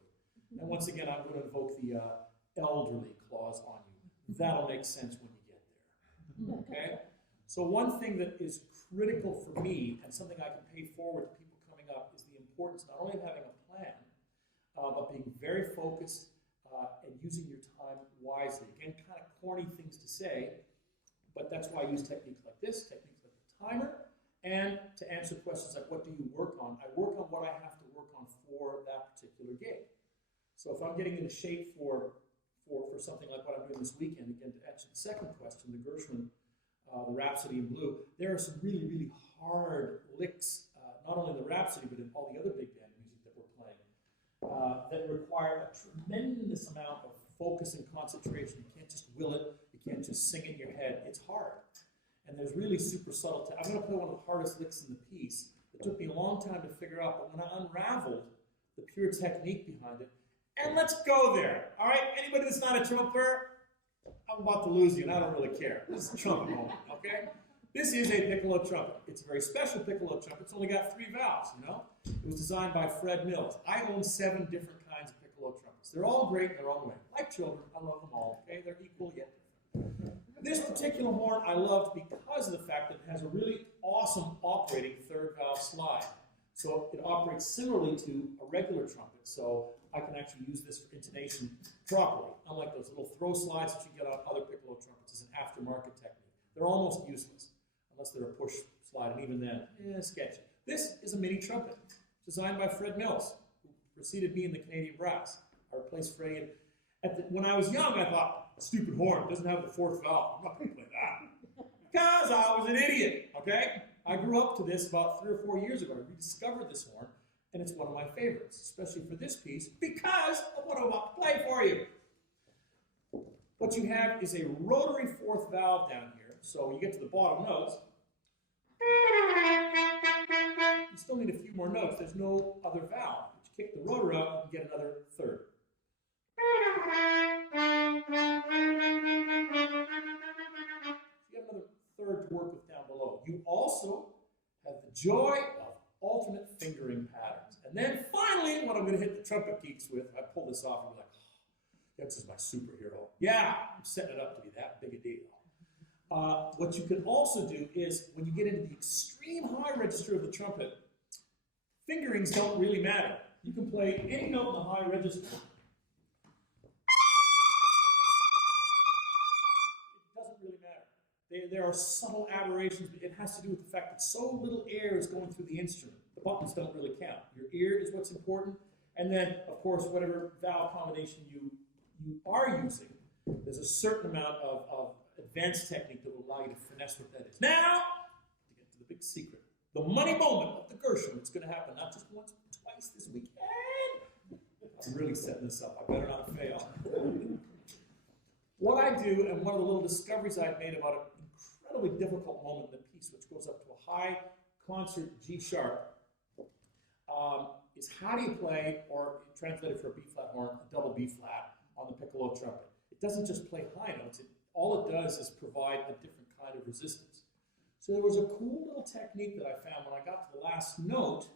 And once again, I'm going to invoke the elderly clause on you. That'll make sense when you get there. Okay? So one thing that is critical for me, and something I can pay forward to people coming up, is the importance not only of having a plan, but being very focused and using your time wisely. Again, kind of corny things to say, but that's why I use techniques like this, techniques like the timer, and to answer questions like, what do you work on? I work on what I have to work on for that particular gig. So if I'm getting into shape for something like what I'm doing this weekend, again, to answer the second question, the Gershwin, the Rhapsody in Blue, there are some really, really hard licks, not only in the Rhapsody, but in all the other big band music that we're playing, that require a tremendous amount of focus and concentration. You can't just will it. You can't just sing it in your head. It's hard. And there's really super subtle. I'm going to play one of the hardest licks in the piece. It took me a long time to figure out, but when I unraveled the pure technique behind it, and let's go there. All right? Anybody that's not a trumpet player, I'm about to lose you, and I don't really care. This is a trumpet moment, okay? This is a piccolo trumpet. It's a very special piccolo trumpet. It's only got 3 valves, you know? It was designed by Fred Mills. I own 7 different kinds of piccolo trumpets. They're all great in their own way. Like children, I love them all, okay? They're equal yet different. This particular horn I loved because of the fact that it has a really awesome operating 3rd valve slide. So it operates similarly to a regular trumpet, so I can actually use this for intonation properly, unlike those little throw slides that you get on other piccolo trumpets as an aftermarket technique. They're almost useless, unless they're a push slide, and even then, sketchy. This is a mini trumpet, designed by Fred Mills, who preceded me in the Canadian brass. I replaced Freddie. When I was young, I thought, stupid horn, it doesn't have the 4th valve. I'm not going to play that. Because I was an idiot, okay? I grew up to this about 3 or 4 years ago. I rediscovered this horn, and it's one of my favorites, especially for this piece, because of what I'm about to play for you. What you have is a rotary 4th valve down here, so when you get to the bottom notes, you still need a few more notes. There's no other valve. But you kick the rotor out, you can get another 3rd. You have another 3rd to work with down below. You also have the joy of alternate fingering patterns. And then finally, what I'm going to hit the trumpet geeks with, I pull this off and be like, this is my superhero. Yeah, I'm setting it up to be that big a deal. What you can also do is, when you get into the extreme high register of the trumpet, fingerings don't really matter. You can play any note in the high register. It doesn't really matter. There are subtle aberrations. It has to do with the fact that so little air is going through the instrument. The buttons don't really count. Your ear is what's important. And then, of course, whatever valve combination you are using, there's a certain amount of advanced technique that will allow you to finesse what that is. Now, to get to the big secret, the money moment of the Gershwin. It's going to happen not just once, but twice this weekend. I'm really setting this up. I better not fail. What I do, and one of the little discoveries I've made about an incredibly difficult moment in the piece, which goes up to a high concert G sharp, is how do you play, or translated for a B flat horn, a double B flat on the piccolo trumpet. It doesn't just play high notes. All it does is provide a different kind of resistance. So there was a cool little technique that I found when I got to the last note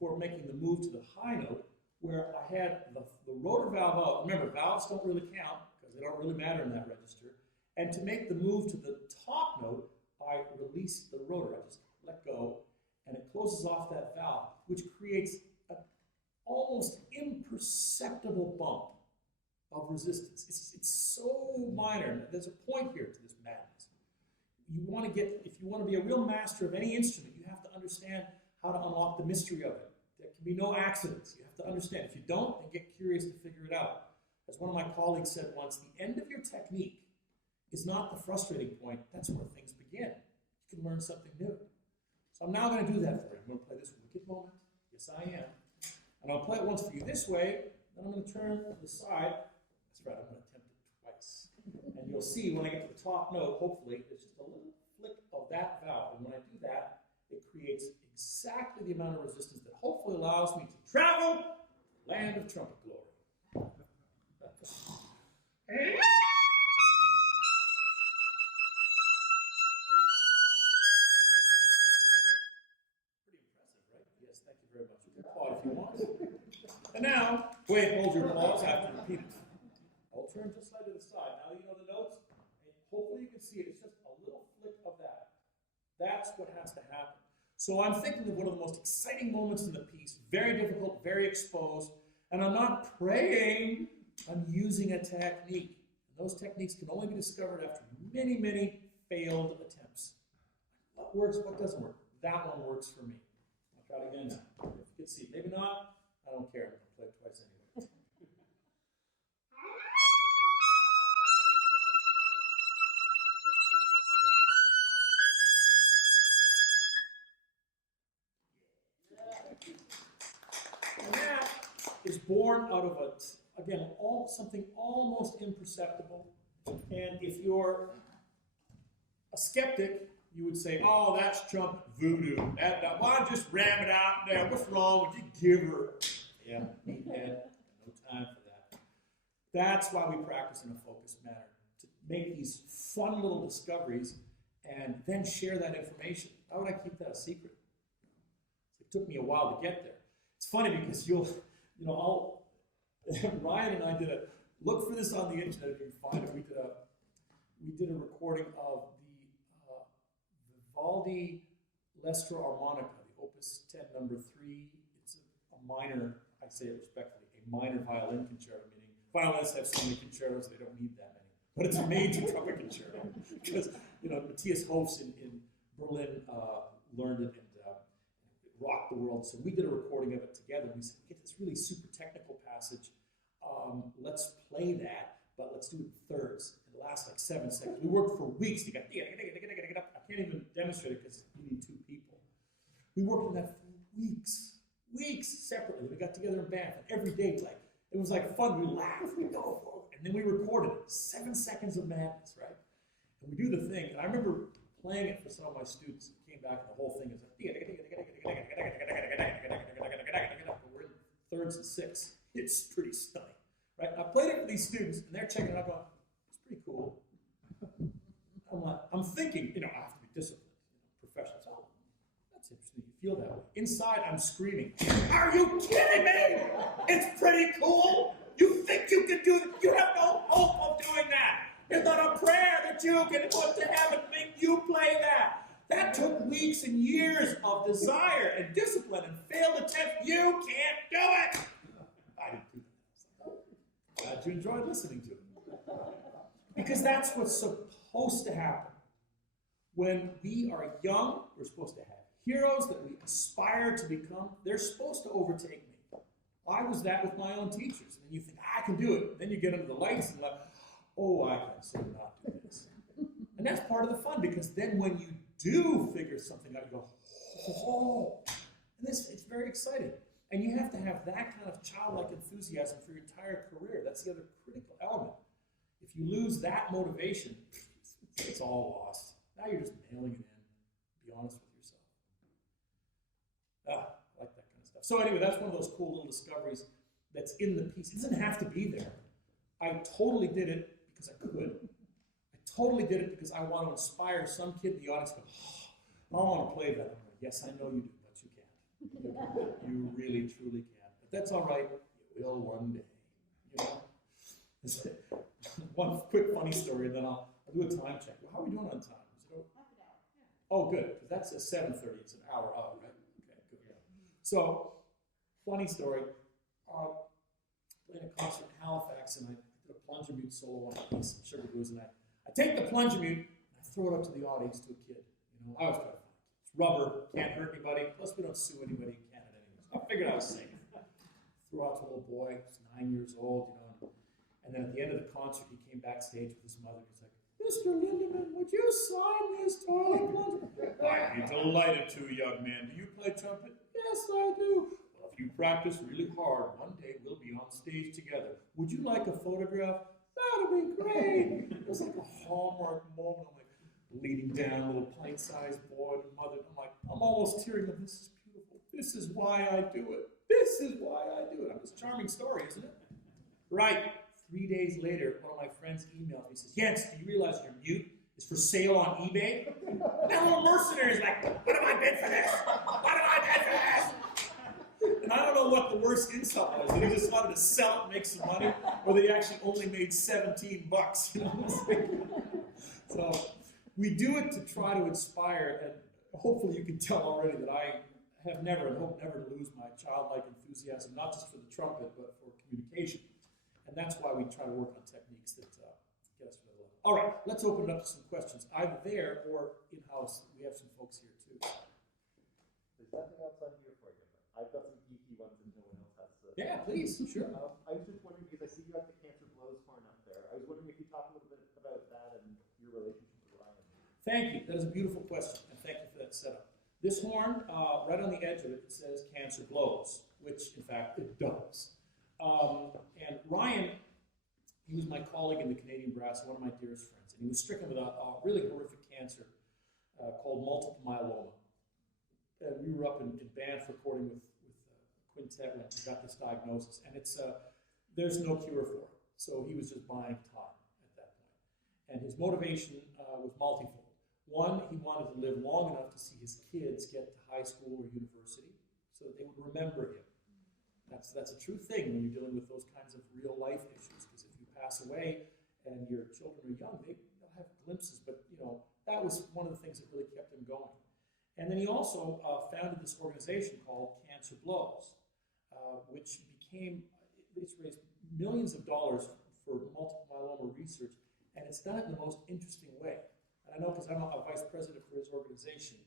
before making the move to the high note, where I had the rotor valve out. Remember, valves don't really count because they don't really matter in that register. And to make the move to the top note, I release the rotor. I just let go, and it closes off that valve, which creates an almost imperceptible bump of resistance. It's so minor. There's a point here to this madness. If you want to be a real master of any instrument, you have to understand how to unlock the mystery of it. There can be no accidents. You have to understand. If you don't, then get curious to figure it out. As one of my colleagues said once, the end of your technique is not the frustrating point. That's where things begin. You can learn something new. So I'm now going to do that for you. I'm going to play this wicked moment. Yes, I am. And I'll play it once for you this way. Then I'm going to turn to the side. That's right, I'm going to attempt it twice. And you'll see when I get to the top note, hopefully, there's just a little flick of that valve. And when I do that, it creates exactly the amount of resistance that hopefully allows me to travel land of trumpet glory. Applaud if you want. And now, go ahead and hold your applause after repeat it. I'll turn just slightly to the side. Now you know the notes, and hopefully you can see it. It's just a little flick of that. That's what has to happen. So I'm thinking of one of the most exciting moments in the piece, very difficult, very exposed, and I'm not praying, I'm using a technique. And those techniques can only be discovered after many, many failed attempts. What works, what doesn't work? That one works for me. I'll try it again now. If you can see, maybe not, I don't care. I'm going to play it twice anyway. And that is born out of something almost imperceptible. And if you're a skeptic, you would say, oh, that's trumpet voodoo. Why don't just ram it out there? What's wrong with you? Give her. Yeah, meathead. No time for that. That's why we practice in a focused manner, to make these fun little discoveries and then share that information. Why would I keep that a secret? It took me a while to get there. It's funny because Ryan and I did look for this on the internet if you can find it. We did a recording of the Vivaldi Lestra Armonica, the Opus 10 number 3. It's a minor, I say it respectfully, a minor violin concerto, meaning violinists have so many concertos they don't need that many. But it's a major trumpet concerto because Matthias Hofs in Berlin learned it and it rocked the world. So we did a recording of it together. We said, get this really super technical passage. Let's play that, but let's do it in thirds. It lasts like 7 seconds. We worked for weeks to get. I can't even demonstrate it because you need 2 people. We worked on that for weeks separately. We got together in Banff, and every day it was like fun. We laughed, we go for it, and then we recorded it. 7 seconds of madness, right? And we do the thing. And I remember playing it for some of my students. It came back, and the whole thing is like, we're in thirds and sixths. It's pretty stunning, right? I played it for these students, and they're checking it out, going, "It's pretty cool." I'm thinking, I have to be disciplined, professional. So, that's interesting. You feel that way. Inside, I'm screaming, "Are you kidding me? It's pretty cool. You think you can do it? You have no hope of doing that. There's not a prayer that you can put to heaven make you play that." That took weeks and years of desire and discipline and failed attempts. You can't do it. I didn't do that. Glad you enjoyed listening to it. Because that's what's supposed to happen. When we are young, we're supposed to have heroes that we aspire to become. They're supposed to overtake me. I was that with my own teachers. And you think, I can do it. Then you get under the lights and oh, I can so not do this. And that's part of the fun, because then when you do figure something out, you go, oh. And it's very exciting. And you have to have that kind of childlike enthusiasm for your entire career. That's the other critical element. If you lose that motivation, it's all lost. Now you're just mailing it in. Be honest with yourself. I like that kind of stuff. So anyway, that's one of those cool little discoveries that's in the piece. It doesn't have to be there. I totally did it because I could. I totally did it because I want to inspire some kid in the audience to go, oh, I want to play that. Yes, I know you do, but you can't. You really, truly can. But that's all right. You will one day. You know? One quick funny story, and then I'll do a time check. How are we doing on time? Is it Half an hour. Oh, good, because that's at 7:30. It's an hour out, right? Okay, good. So, funny story. Playing a concert in Halifax, and I did a plunger mute solo on a piece of Sugar Blues, and I take the plunger mute and I throw it up to the audience to a kid. You know, I was trying to find it. It's rubber, can't hurt anybody. Plus, we don't sue anybody in Canada anyways. I figured I was safe. Threw out to a little boy, he's 9 years old, you know. And then at the end of the concert, he came backstage with his mother. He's like, "Mr. Lindemann, would you sign this toilet plunger?" "I'd be delighted to, young man. Do you play trumpet?" "Yes, I do." "Well, if you practice really hard, one day we'll be on stage together. Would you like a photograph?" "That'd be great." It was like a hallmark moment. I'm like leaning down, little pint-sized boy and mother. I'm like, I'm almost tearing up. This is beautiful. This is why I do it. This is why I do it. It's a charming story, isn't it? Right. 3 days later, one of my friends emails me and says, "Jens, do you realize your mute is for sale on eBay?" That little mercenary is like, "What have I bid for this? What have I bid for this?" And I don't know what the worst insult was. That he just wanted to sell it and make some money, or that he actually only made $17. You know? So we do it to try to inspire, and hopefully you can tell already that I have never and hope never to lose my childlike enthusiasm, not just for the trumpet, but for communication. And that's why we try to work on techniques that get us to the level. All right, let's open it up to some questions, either there or in-house. We have some folks here too. There's nothing outside here for you. I've got some geeky ones and no one else has. Yeah, please, sure. I was just wondering, because I see you have the Cancer Blows horn up there. I was wondering if you talk a little bit about that and your relationship with Ryan. Thank you. That is a beautiful question, and thank you for that setup. This horn, right on the edge of it, it says "Cancer Blows," which, in fact, it does. And Ryan, he was my colleague in the Canadian Brass, one of my dearest friends, and he was stricken with a really horrific cancer called multiple myeloma. And we were up in Banff recording with a quintet when he got this diagnosis, and there's no cure for it. So he was just buying time at that point. And his motivation was multifold. One, he wanted to live long enough to see his kids get to high school or university so that they would remember him. That's a true thing when you're dealing with those kinds of real life issues, because if you pass away and your children are young, they'll have glimpses, but you know, that was one of the things that really kept him going. And then he also founded this organization called Cancer Blows, which it's raised millions of dollars for multiple myeloma research, and it's done it in the most interesting way. And I know because I'm a vice president for his organization,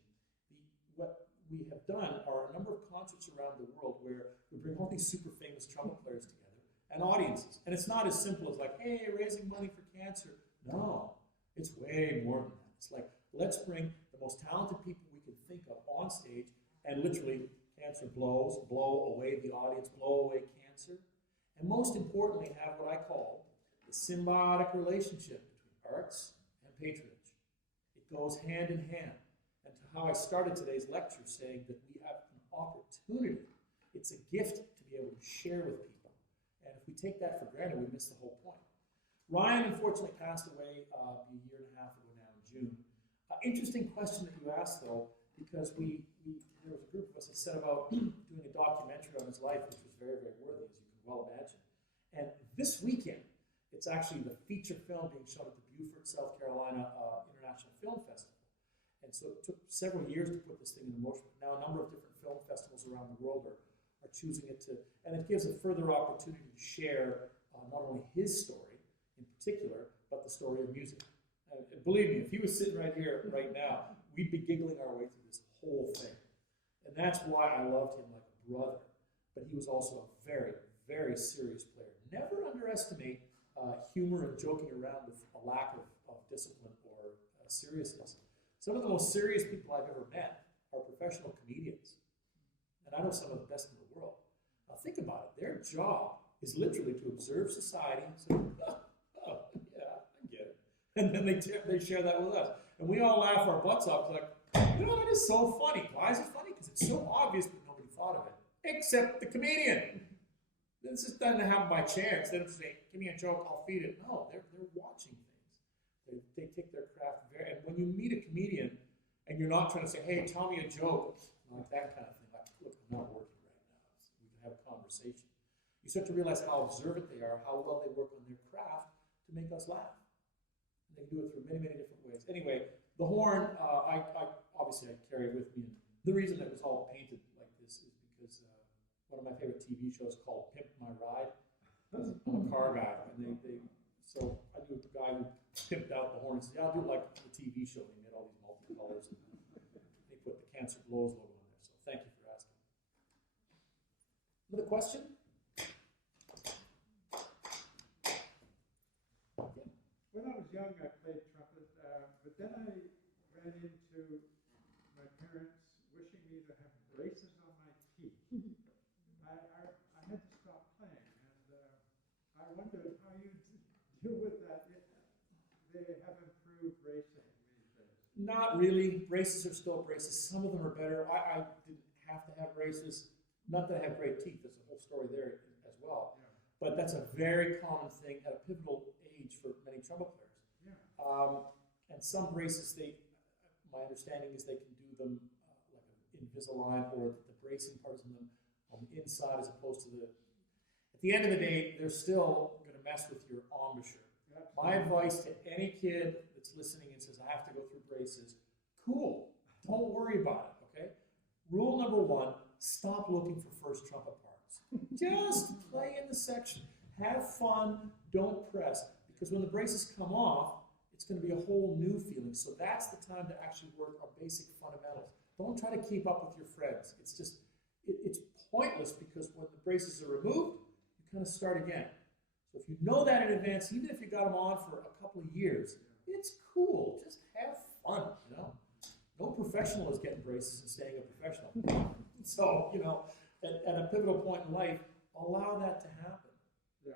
what we have done are a number of concerts around the world where we bring all these super famous trumpet players together and audiences. And it's not as simple as like, hey, raising money for cancer. No, it's way more than that. It's like, let's bring the most talented people we can think of on stage, and literally, Cancer Blows, blow away the audience, blow away cancer. And most importantly, have what I call the symbiotic relationship between arts and patronage. It goes hand in hand. And to how I started today's lecture, saying that we have an opportunity. It's a gift to be able to share with people. And if we take that for granted, we miss the whole point. Ryan, unfortunately, passed away a year and a half ago now in June. Interesting question that you asked, though, because there was a group of us that set about doing a documentary on his life, which was very, very worthy, as you can well imagine. And this weekend, it's actually the feature film being shown at the Beaufort, South Carolina International Film Festival. And so it took several years to put this thing into motion. But now a number of different film festivals around the world are choosing it to, and it gives a further opportunity to share not only his story in particular, but the story of music. And believe me, if he was sitting right here, right now, we'd be giggling our way through this whole thing. And that's why I loved him like a brother. But he was also a very, very serious player. Never underestimate humor and joking around with a lack of discipline or seriousness. Some of the most serious people I've ever met are professional comedians. And I know some of the best in the world. Now think about it. Their job is literally to observe society and say, oh yeah, I get it. And then they share that with us. And we all laugh our butts off. It's like, you know, that is so funny. Why is it funny? Because it's so obvious, but nobody thought of it. Except the comedian. This just doesn't happen by chance. They don't say, give me a joke, I'll feed it. No, they're watching things. They take their craft very, and when you meet a comedian and you're not trying to say, hey, tell me a joke, like that kind of thing, like, look, I'm not working right now. So we can have a conversation. You start to realize how observant they are, how well they work on their craft to make us laugh. And they can do it through many, many different ways. Anyway, the horn, I obviously I carry it with me. And the reason it was all painted like this is because one of my favorite TV shows called Pimp My Ride. I'm a car guy, and so I knew the guy who pimped out the horn and said, yeah, I'll do like the TV show. And he made all these multicolors. And they put the Cancer Blows logo on there. So thank you for asking. Another question? When I was young, I played trumpet, but then I ran into my parents wishing me to have braces on my teeth. I had to stop playing, and I wondered how you deal with that. They have improved bracing these days. Not really. Braces are still braces. Some of them are better. I didn't have to have braces. Not that I have great teeth. There's a whole story there as well. Yeah. But that's a very common thing at a pivotal age for many trumpet players. Yeah. And some braces, my understanding is they can do them like an Invisalign, or the bracing part is on the inside as opposed to the. At the end of the day, they're still going to mess with your embouchure. My advice to any kid that's listening and says, I have to go through braces, cool, don't worry about it, okay? Rule number one, stop looking for first trumpet parts. Just play in the section. Have fun, don't press, because when the braces come off, it's going to be a whole new feeling. So that's the time to actually work on basic fundamentals. Don't try to keep up with your friends. It's just, it's pointless, because when the braces are removed, you kind of start again. So if you know that in advance, even if you got them on for a couple of years, it's cool. Just have fun, you know. No professional is getting braces and staying a professional. So, you know, at a pivotal point in life, allow that to happen. Yeah.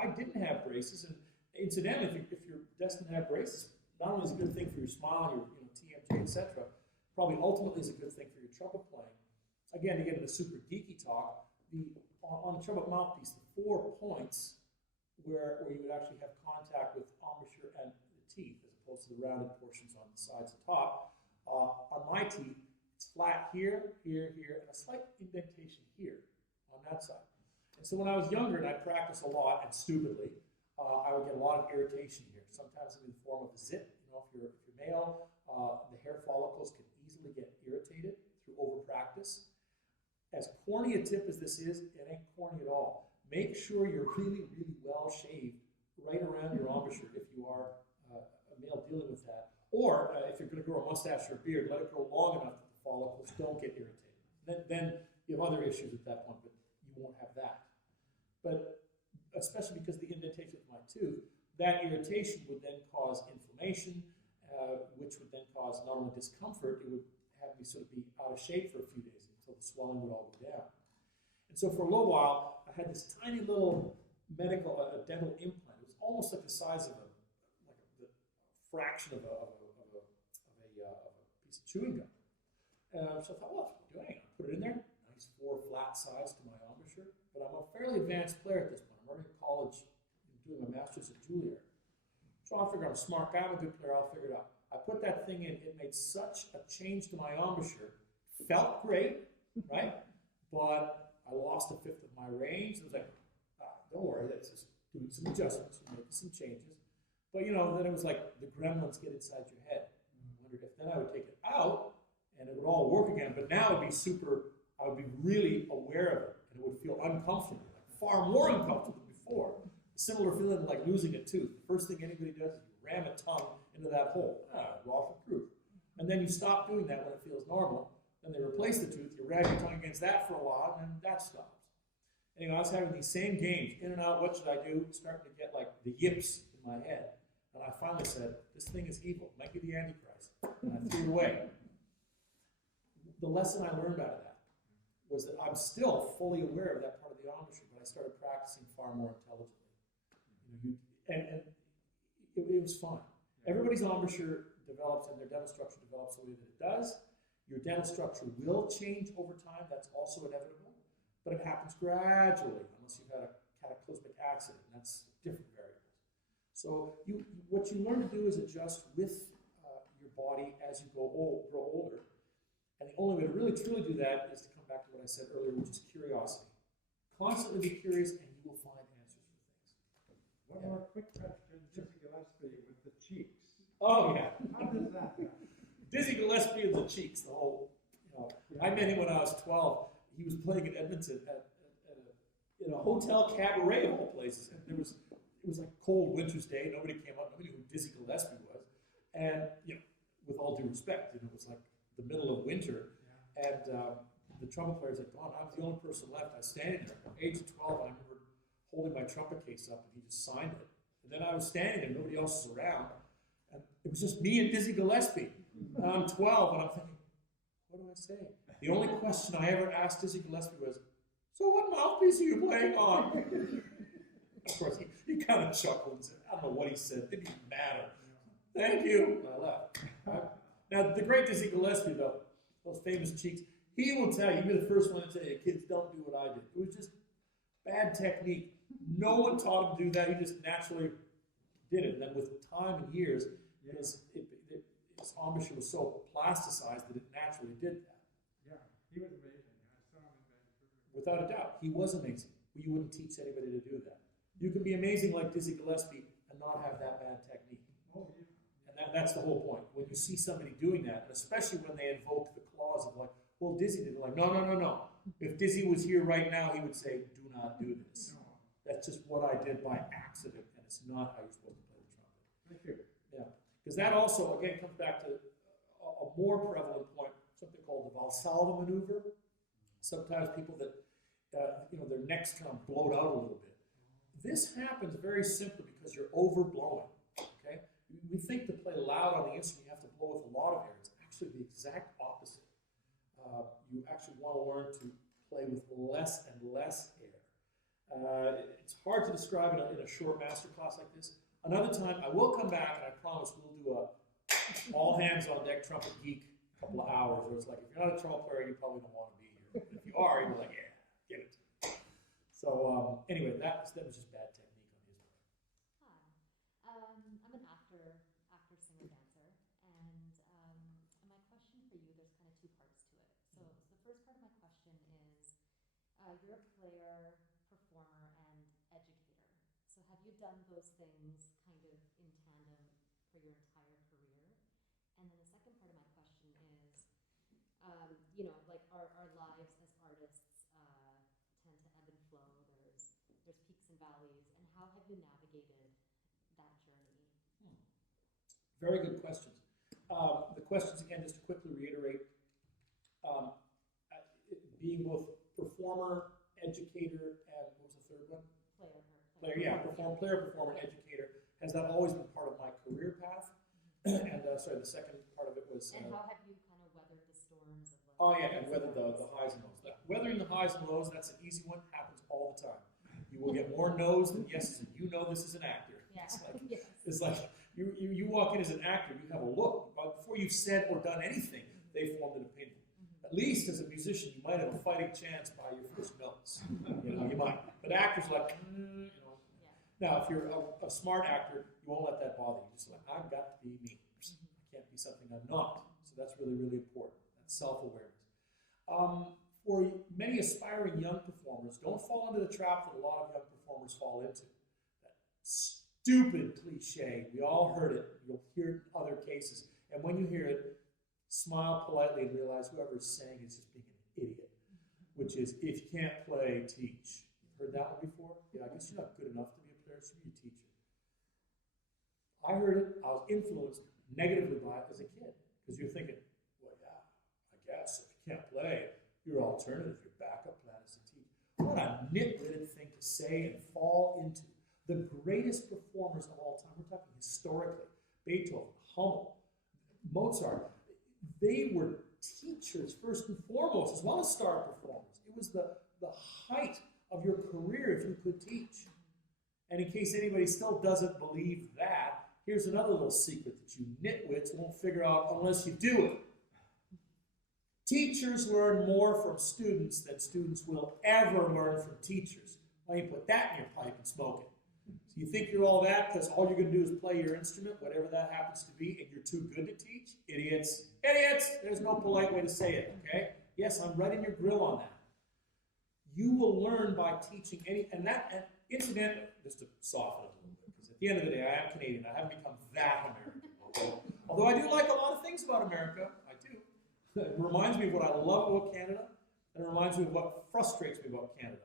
I didn't have braces, and incidentally, if you're destined to have braces, not only is it a good thing for your smile, your TMJ, etc., probably ultimately is a good thing for your trumpet playing. Again, to get into super geeky talk, on the trumpet mouthpiece, the 4 points where you would actually have contact with embouchure and the teeth, as opposed to the rounded portions on the sides and top. On my teeth, it's flat here, here, here, and a slight indentation here on that side. And so when I was younger and I practiced a lot, and stupidly, I would get a lot of irritation here. Sometimes in the form of a zit. You know, if you're male, the hair follicles can easily get irritated through overpractice. As corny a tip as this is, it ain't corny at all. Make sure you're really, really well shaved right around your embouchure if you are a male dealing with that. Or if you're going to grow a mustache or a beard, let it grow long enough that the follicles don't get irritated. Then you have other issues at that point, but you won't have that. But especially because of the indentation of my tooth, that irritation would then cause inflammation, which would then cause not only discomfort, it would have me sort of be out of shape for a few days until the swelling would all go down. And so for a little while, I had this tiny little dental implant. It was almost like the size of a fraction of a piece of chewing gum. So I thought, well, what am I doing? I put it in there, nice 4 flat sides to my embouchure. But I'm a fairly advanced player at this point. I'm already in college doing my master's at Juilliard. So I figure I'm a smart guy, I'm a good player, I'll figure it out. I put that thing in, it made such a change to my embouchure. Felt great, right? But I lost 1/5 of my range. It was like, don't worry, that's just doing some adjustments, making some changes. But you know, then it was like the gremlins get inside your head. I wondered if then I would take it out and it would all work again, but now it would be I would be really aware of it, and it would feel uncomfortable, like far more uncomfortable than before. Similar feeling like losing a tooth. The first thing anybody does is you ram a tongue into that hole. Loss of proof. And then you stop doing that when it feels normal. Then they replace the tooth, you ram your tongue against that for a while, and then that stops. Anyway, I was having these same games, in and out, what should I do? Starting to get like the yips in my head. And I finally said, this thing is evil, might be the Antichrist. And I threw it away. The lesson I learned out of that was that I'm still fully aware of that part of the embouchure, but I started practicing far more intelligently. And it was fun. Everybody's embouchure develops and their dental structure develops the way that it does. Your dental structure will change over time, that's also inevitable, but it happens gradually, unless you've had a cataclysmic accident, and that's different variables. So what you learn to do is adjust with your body as you grow older. And the only way to really truly do that is to come back to what I said earlier, which is curiosity. Constantly be curious and you will find answers for things. One more quick question, Dizzy Gillespie with the cheeks. Oh, yeah. How does that happen? Dizzy Gillespie and the cheeks, the whole, I met him when I was 12. He was playing in Edmonton in a hotel cabaret of all places. And it was like cold winter's day. Nobody came up. Nobody knew who Dizzy Gillespie was. And, with all due respect, it was like the middle of winter. Yeah. And the trumpet player's like, Don, I was the only person left. I was standing there at the age of 12, and I remember holding my trumpet case up, and he just signed it. And then I was standing there, nobody else was around. And it was just me and Dizzy Gillespie. And I'm 12, and I'm thinking, what do I say? The only question I ever asked Dizzy Gillespie was, so what mouthpiece are you playing on? Of course, he kind of chuckled and said, I don't know what he said. Didn't even matter. Thank you. And I left. Now, the great Dizzy Gillespie, though, those famous cheeks, he will tell you, he'll be the first one to tell you, kids, don't do what I did. It was just bad technique. No one taught him to do that. He just naturally did it. And then with time and years, his embouchure was so plasticized that it naturally did that. Yeah, he was amazing. I saw him in Vancouver. Without a doubt, he was amazing. But you wouldn't teach anybody to do that. You can be amazing like Dizzy Gillespie and not have that bad technique. Oh, yeah. And that's the whole point. When you see somebody doing that, and especially when they invoke the clause of like, well, Dizzy did it. Like, no. If Dizzy was here right now, he would say, do not do this. No. That's just what I did by accident, and it's not how you're supposed to play the trumpet. Thank you. Yeah. Because that also, again, comes back to a more prevalent point, something called the Valsalva maneuver. Sometimes people that, their necks kind of bloat out a little bit. This happens very simply because you're overblowing, okay? We think to play loud on the instrument, you have to blow with a lot of air. It's actually the exact opposite. You actually want to learn to play with less and less air. It's hard to describe it in a short master class like this. Another time, I will come back, and I promise we'll do a all-hands-on-deck trumpet geek couple of hours, where it's like, if you're not a trumpet player, you probably don't want to be here. But if you are, you're like, yeah, get it. So anyway, that was just bad technique on his part. Hi, I'm an actor, singer, dancer, and my question for you, there's kind of two parts to it. So the first part of my question is, you're a player, performer, and educator. So have you done those things kind of in tandem for your entire career? And then the second part of my question is, like our lives as artists tend to ebb and flow. There's peaks and valleys, and how have you navigated that journey? Very good questions. The questions, again, just to quickly reiterate, being both performer, educator, and what was the third one? Player, yeah, performer, educator. Has that always been part of my career path? And the second part of it was... and how have you kind of weathered the storms of... and weathered the highs and lows. Weathering the highs and lows, that's an easy one, happens all the time. You will get more no's than yeses, and you know this is an actor. Yeah. It's like you walk in as an actor, you have a look. But before you've said or done anything, they formed an opinion. At least as a musician, you might have a fighting chance by your first notes. You might. But actors are like, Yeah. Now, if you're a smart actor, you won't let that bother you. Just like, I've got to be me. I can't be something I'm not. So that's really, really important. That's self-awareness. For many aspiring young performers, don't fall into the trap that a lot of young performers fall into. That stupid cliche. We all heard it. You'll hear it in other cases. And when you hear it, smile politely and realize whoever's saying is just being an idiot. Which is, if you can't play, teach. Heard that one before? Yeah, I guess you're not good enough to be a player, so be a teacher. I heard it. I was influenced negatively by it as a kid. Because you're thinking, well, yeah, I guess if you can't play, your alternative, your backup plan is to teach. What a nitwitted thing to say and fall into. The greatest performers of all time, we're talking historically, Beethoven, Hummel, Mozart, they were teachers first and foremost, as well as star performers. It was the height of your career if you could teach. And in case anybody still doesn't believe that, here's another little secret that you nitwits won't figure out unless you do it. Teachers learn more from students than students will ever learn from teachers. Why don't you put that in your pipe and smoke it? So you think you're all that because all you're going to do is play your instrument, whatever that happens to be, and you're too good to teach? Idiots. Idiots! There's no polite way to say it, okay? Yes, I'm right in your grill on that. You will learn by teaching and incidentally, just to soften it a little bit, because at the end of the day, I am Canadian. I haven't become that American. Although I do like a lot of things about America. I do. It reminds me of what I love about Canada, and it reminds me of what frustrates me about Canada.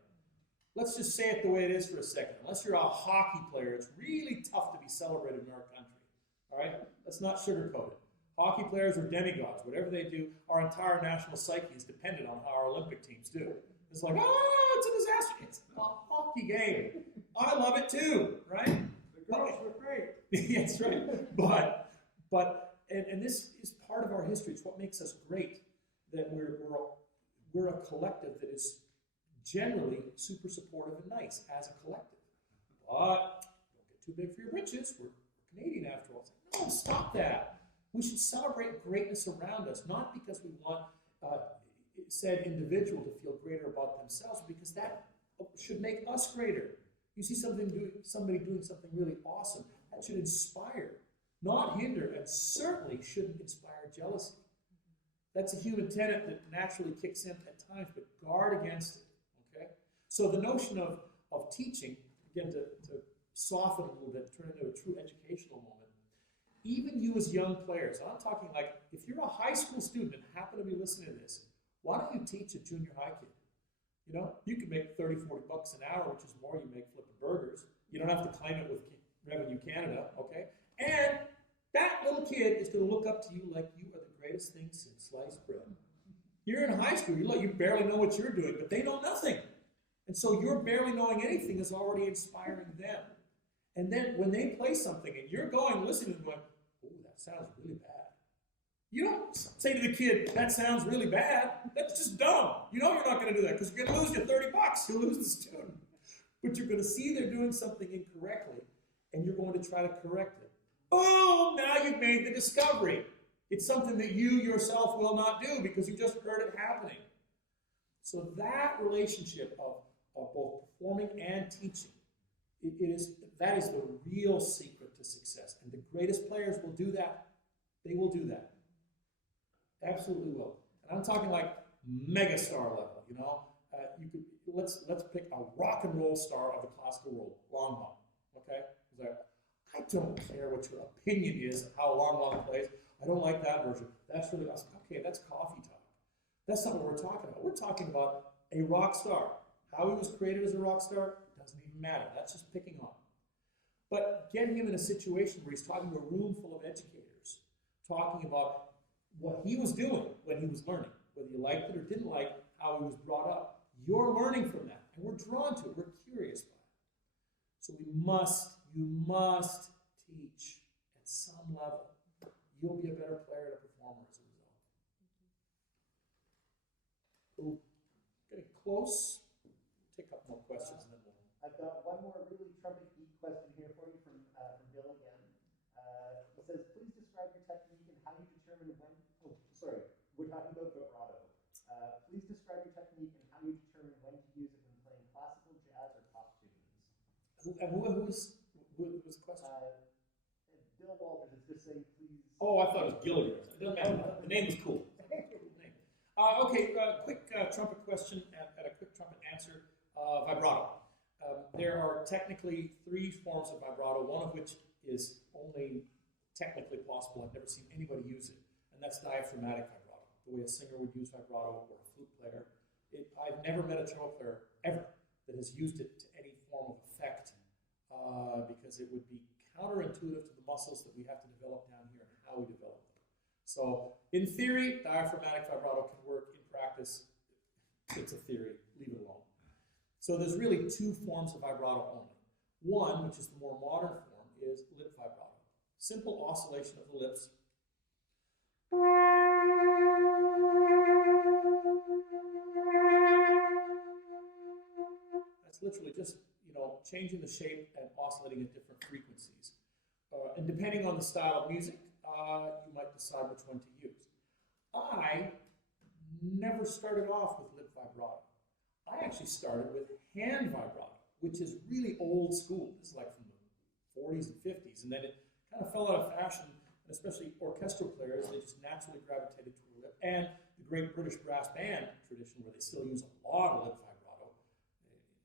Let's just say it the way it is for a second. Unless you're a hockey player, it's really tough to be celebrated in our country. All right? Let's not sugarcoat it. Hockey players are demigods. Whatever they do, our entire national psyche is dependent on how our Olympic teams do. It's like, it's a disaster. It's a hockey game. I love it too, right? The girls were great. That's right. And this is part of our history. It's what makes us great. That we're a collective that is generally super supportive and nice as a collective. But don't get too big for your britches. We're Canadian after all. It's like, no, stop that. We should celebrate greatness around us, not because we want said individual to feel greater about themselves, because that should make us greater. You see somebody doing something really awesome, that should inspire, not hinder, and certainly shouldn't inspire jealousy. That's a human tenet that naturally kicks in at times, but guard against it. Okay? So the notion of teaching, again, to soften a little bit, turn into a true educational moment. Even you as young players, I'm talking like, if you're a high school student and happen to be listening to this, why don't you teach a junior high kid? You know, you can make $30, $40 an hour, which is more you make flipping burgers. You don't have to claim it with Revenue Canada, okay? And that little kid is going to look up to you like you are the greatest thing since sliced bread. You're in high school, you barely know what you're doing, but they know nothing. And so your barely knowing anything is already inspiring them. And then when they play something and you're listening and going, oh, that sounds really bad. You don't say to the kid, that sounds really bad. That's just dumb. You know you're not going to do that because you're going to lose your $30. You'll lose the student. But you're going to see they're doing something incorrectly, and you're going to try to correct it. Boom! Now you've made the discovery. It's something that you yourself will not do because you just heard it happening. So that relationship of both performing and teaching, that is the real secret to success. And the greatest players will do that. They will do that. Absolutely will. And I'm talking like megastar level, you know. Let's pick a rock and roll star of the classical world, Lindemann, okay? I don't care what your opinion is of how Lindemann plays. I don't like that version. That's really awesome. Okay, that's coffee talk. That's not what we're talking about. We're talking about a rock star. How he was created as a rock star doesn't even matter. That's just picking on. But get him in a situation where he's talking to a room full of educators, talking about what he was doing when he was learning, whether you liked it or didn't like how he was brought up. You're learning from that, and we're drawn to it. We're curious by it. So you must teach at some level. You'll be a better player and a performer as a result. Ooh, getting close. Take a couple more questions and then we'll... I've got one more really trumpet geek question here for you from Bill again. It says, please describe your technique and how you determine when... Oh, sorry. We're talking about vibrato. Please describe your technique and how you determine when to use it when playing classical, jazz, or pop tunes. Who was the question? Bill Walters is just saying, please... Oh, I thought it was Gilligan. It doesn't matter. The name is cool. Okay, quick trumpet question and a quick trumpet answer. Vibrato. There are technically 3 forms of vibrato, one of which is only technically possible. I've never seen anybody use it, and that's diaphragmatic vibrato, the way a singer would use vibrato or a flute player. I've never met a cello player ever that has used it to any form of effect because it would be counterintuitive to the muscles that we have to develop down here and how we develop them. So, in theory, diaphragmatic vibrato can work. In practice, it's a theory. Leave it alone. So there's really 2 forms of vibrato only. One, which is the more modern form, is lip vibrato. Simple oscillation of the lips. That's literally just, changing the shape and oscillating at different frequencies. And depending on the style of music, you might decide which one to use. I never started off with lip vibrato. I actually started with hand vibrato, which is really old school. This is like from the 40s and 50s, and then it kind of fell out of fashion, and especially orchestral players, they just naturally gravitated toward lip. And the great British brass band tradition, where they still use a lot of lip vibrato,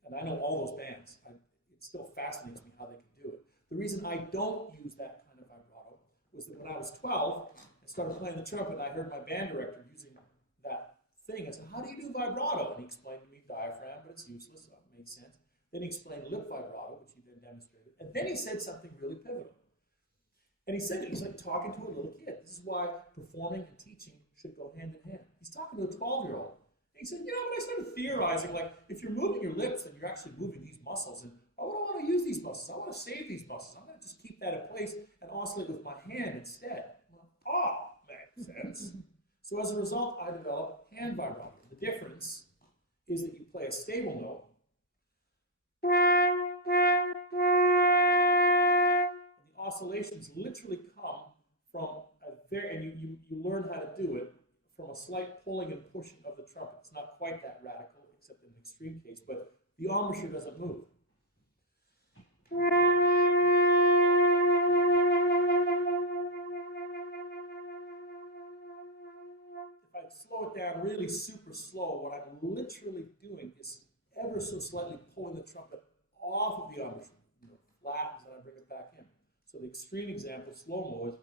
and I know all those bands. It still fascinates me how they can do it. The reason I don't use that kind of vibrato was that when I was 12, I started playing the trumpet, and I heard my band director using that thing. I said, how do you do vibrato? And he explained to me diaphragm, but it's useless, so it made sense. Then he explained lip vibrato, which he then demonstrated. And then he said something really pivotal. And he said it, he's like talking to a little kid. This is why performing and teaching should go hand in hand. He's talking to a 12-year-old. And he said, you know, when I started theorizing, like, if you're moving your lips, then you're actually moving these muscles. And I don't want to use these muscles. I want to save these muscles. I'm going to just keep that in place and oscillate with my hand instead. Oh, makes sense. So as a result, I developed hand vibrato. The difference is that you play a stable note, and the oscillations literally come from a very, and you learn how to do it from a slight pulling and pushing of the trumpet. It's not quite that radical, except in an extreme case, but the embouchure doesn't move. If I slow it down really super slow, what I'm literally doing is ever so slightly pulling the trumpet off of the embouchure. Flattens and I bring it back in. So the extreme example, slow-mo, is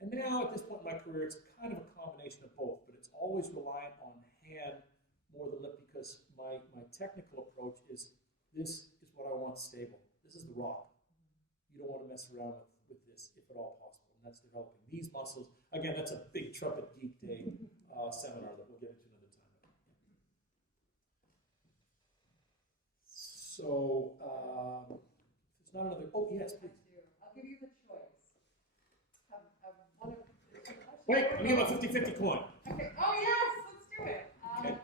and now, at this point in my career, it's kind of a combination of both, but it's always reliant on hand more than lip because my technical approach is this is what I want stable. This is the rock. You don't want to mess around with this if at all possible. And that's developing these muscles. Again, that's a big Trumpet Geek Day seminar that we'll get into another time. So, there's not another, oh yes, please. I'll give you the choice. One of the two questions. Wait, let me get my 50-50 coin. Okay. Oh yes, let's do it. Okay.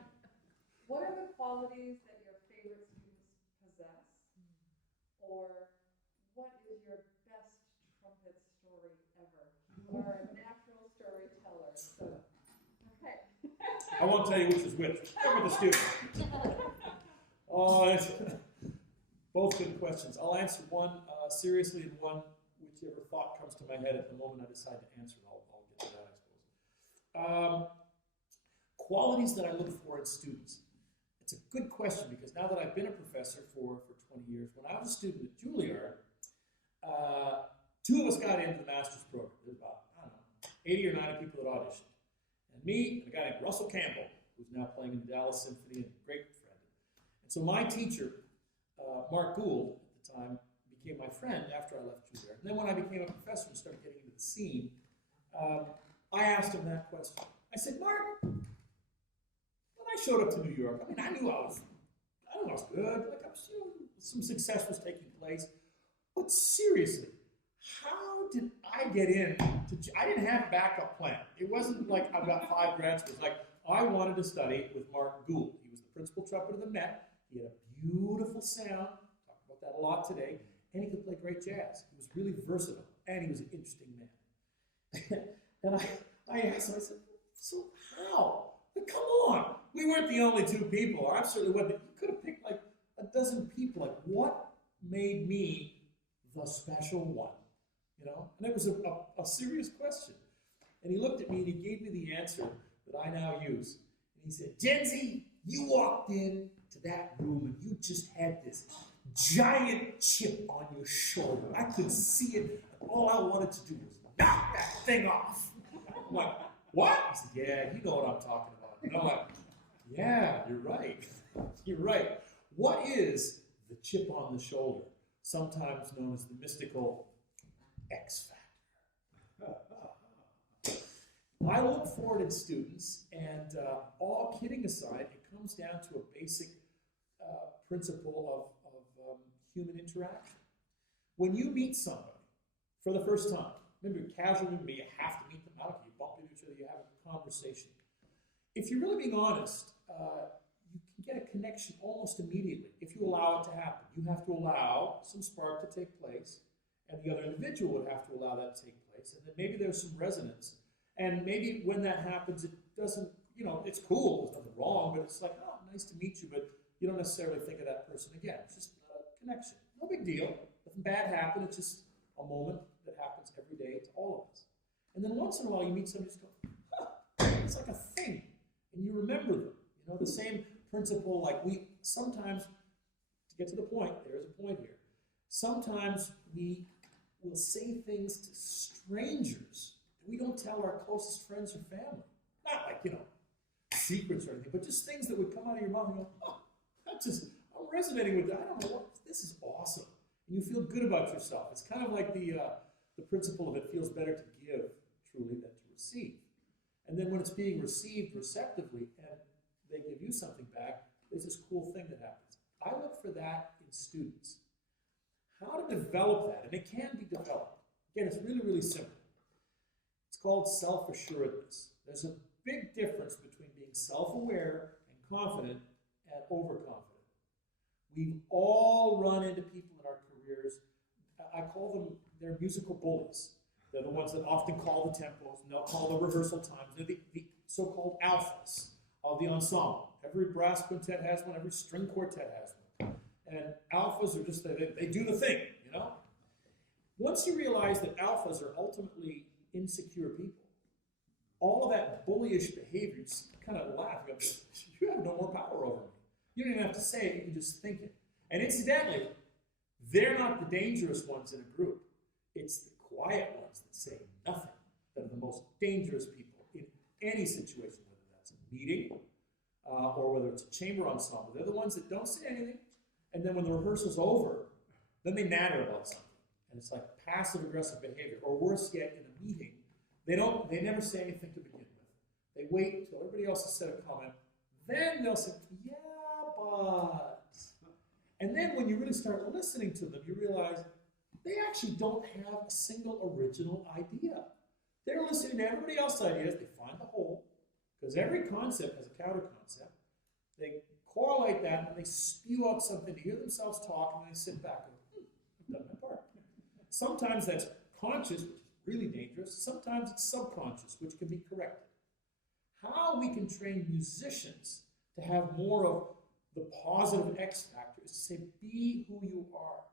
What are the qualities that your favorite students possess? Or what is your best trumpet story ever? You are a natural storyteller, so okay. I won't tell you which is which. Start with the student. Oh, both good questions. I'll answer one seriously and one whichever thought comes to my head at the moment I decide to answer. I'll get to that, I suppose. Qualities that I look for in students. It's a good question because now that I've been a professor for 20 years, when I was a student at Juilliard, two of us got into the master's program. There's about, 80 or 90 people that auditioned. And me and a guy named Russell Campbell, who's now playing in the Dallas Symphony and a great friend. And so my teacher, Mark Gould, at the time, became my friend after I left Juilliard. And then when I became a professor and started getting into the scene, I asked him that question. I said, Mark, when I showed up to New York, I knew I was good. Like some success was taking place. But seriously, how did I get in? I didn't have a backup plan. It wasn't like I've got 5 grad schools. Like I wanted to study with Mark Gould. He was the principal trumpeter of the Met. He had a beautiful sound. Talked about that a lot today. And he could play great jazz. He was really versatile. And he was an interesting man. And I asked him, I said, so how? Like, come on. We weren't the only 2 people. I certainly wasn't. You could have picked like a dozen people. Like, what made me the special one? You know? And it was a serious question. And he looked at me and he gave me the answer that I now use. And he said, Jenzy, you walked in to that room and you just had this giant chip on your shoulder. I could see it. And all I wanted to do was knock that thing off. I'm like, what? He said, yeah, you know what I'm talking about. And I'm like, yeah, you're right. You're right. What is the chip on the shoulder? Sometimes known as the mystical X factor. I look for it in students, and all kidding aside, it comes down to a basic principle of human interaction. When you meet somebody for the first time, maybe casually, maybe you have to meet them out, you bump into each other, you have a conversation. If you're really being honest, you can get a connection almost immediately if you allow it to happen. You have to allow some spark to take place, and the other individual would have to allow that to take place, and then maybe there's some resonance. And maybe when that happens, it doesn't, it's cool, there's nothing wrong, but it's like, oh, nice to meet you, but you don't necessarily think of that person again. It's just a connection. No big deal. Nothing bad happened. It's just a moment that happens every day to all of us. And then once in a while, you meet somebody who's going, huh, it's like a thing, and you remember them. The same principle, like we sometimes, to get to the point, there's a point here, sometimes we will say things to strangers that we don't tell our closest friends or family. Not like, secrets or anything, but just things that would come out of your mouth and go, oh, I'm resonating with that. I don't know what, this is awesome. And you feel good about yourself. It's kind of like the principle of it feels better to give truly than to receive. And then when it's being received receptively and they give you something back, there's this cool thing that happens. I look for that in students. How to develop that, and it can be developed. Again, it's really, really simple. It's called self-assuredness. There's a big difference between being self-aware and confident and overconfident. We've all run into people in our careers. I call them, they're musical bullies. They're the ones that often call the tempos, and they'll call the rehearsal times. They're the so-called alphas of the ensemble. Every brass quintet has one, every string quartet has one. And alphas are just, they do the thing, Once you realize that alphas are ultimately insecure people, all of that bullyish behavior, you just kind of laugh. You have no more power over me. You don't even have to say it, you can just think it. And incidentally, they're not the dangerous ones in a group. It's the quiet ones that say nothing that are the most dangerous people in any situation, whether that's a meeting or whether it's a chamber ensemble. They're the ones that don't say anything, and then when the rehearsal's over, then they natter about something. And it's like passive-aggressive behavior. Or worse yet, in a meeting, they never say anything to begin with. They wait until everybody else has said a comment, then they'll say, yeah, but. And then when you really start listening to them, you realize they actually don't have a single original idea. They're listening to everybody else's ideas. They find the whole, because every concept has a counter concept. They correlate that, and they spew out something to hear themselves talk, and they sit back and go, I've done my part. Sometimes that's conscious, which is really dangerous. Sometimes it's subconscious, which can be corrected. How we can train musicians to have more of the positive X factor is to say, be who you are.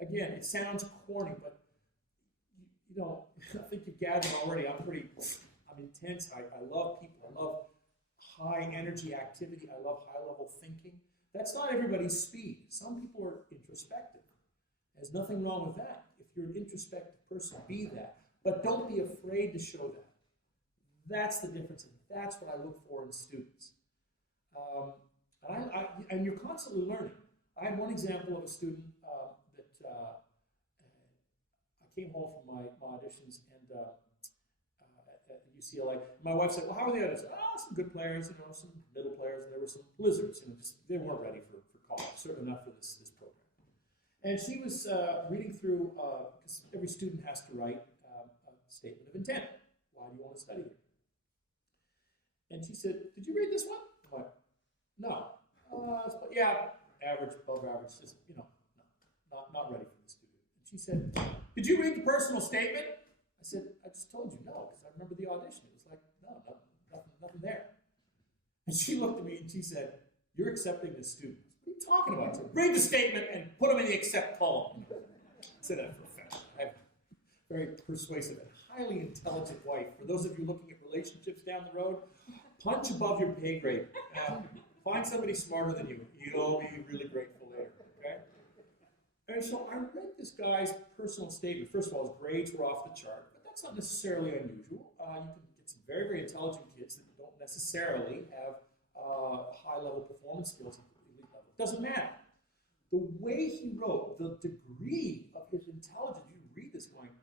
Again, it sounds corny, but I think you've gathered already. I'm intense. I love people. I love high energy activity. I love high level thinking. That's not everybody's speed. Some people are introspective. There's nothing wrong with that. If you're an introspective person, be that. But don't be afraid to show that. That's the difference, and that's what I look for in students. And you're constantly learning. I had one example of a student that I came home from my auditions and at UCLA. My wife said, "Well, how are the others?" "Oh, some good players, some middle players, and there were some blizzards. They weren't ready for college, certainly not for this program." And she was reading through, because every student has to write a statement of intent. Why do you want to study here? And she said, "Did you read this one?" I'm like, "No." "Yeah, average, above average, just, no, not ready for the student." And she said, "Did you read the personal statement?" I said, "I just told you no, because I remember the audition." It was like, no, nothing there. And she looked at me and she said, "You're accepting this student." "What are you talking about?" I said, "Read the statement and put them in the accept column." I said that for a fact. I have a very persuasive and highly intelligent wife. For those of you looking at relationships down the road, punch above your pay grade. Find somebody smarter than you. You'll be really grateful later, okay? And so I read this guy's personal statement. First of all, his grades were off the chart, but that's not necessarily unusual. You can get some very, very intelligent kids that don't necessarily have high-level performance skills at the elite level. It doesn't matter. The way he wrote, the degree of his intelligence, you read this going,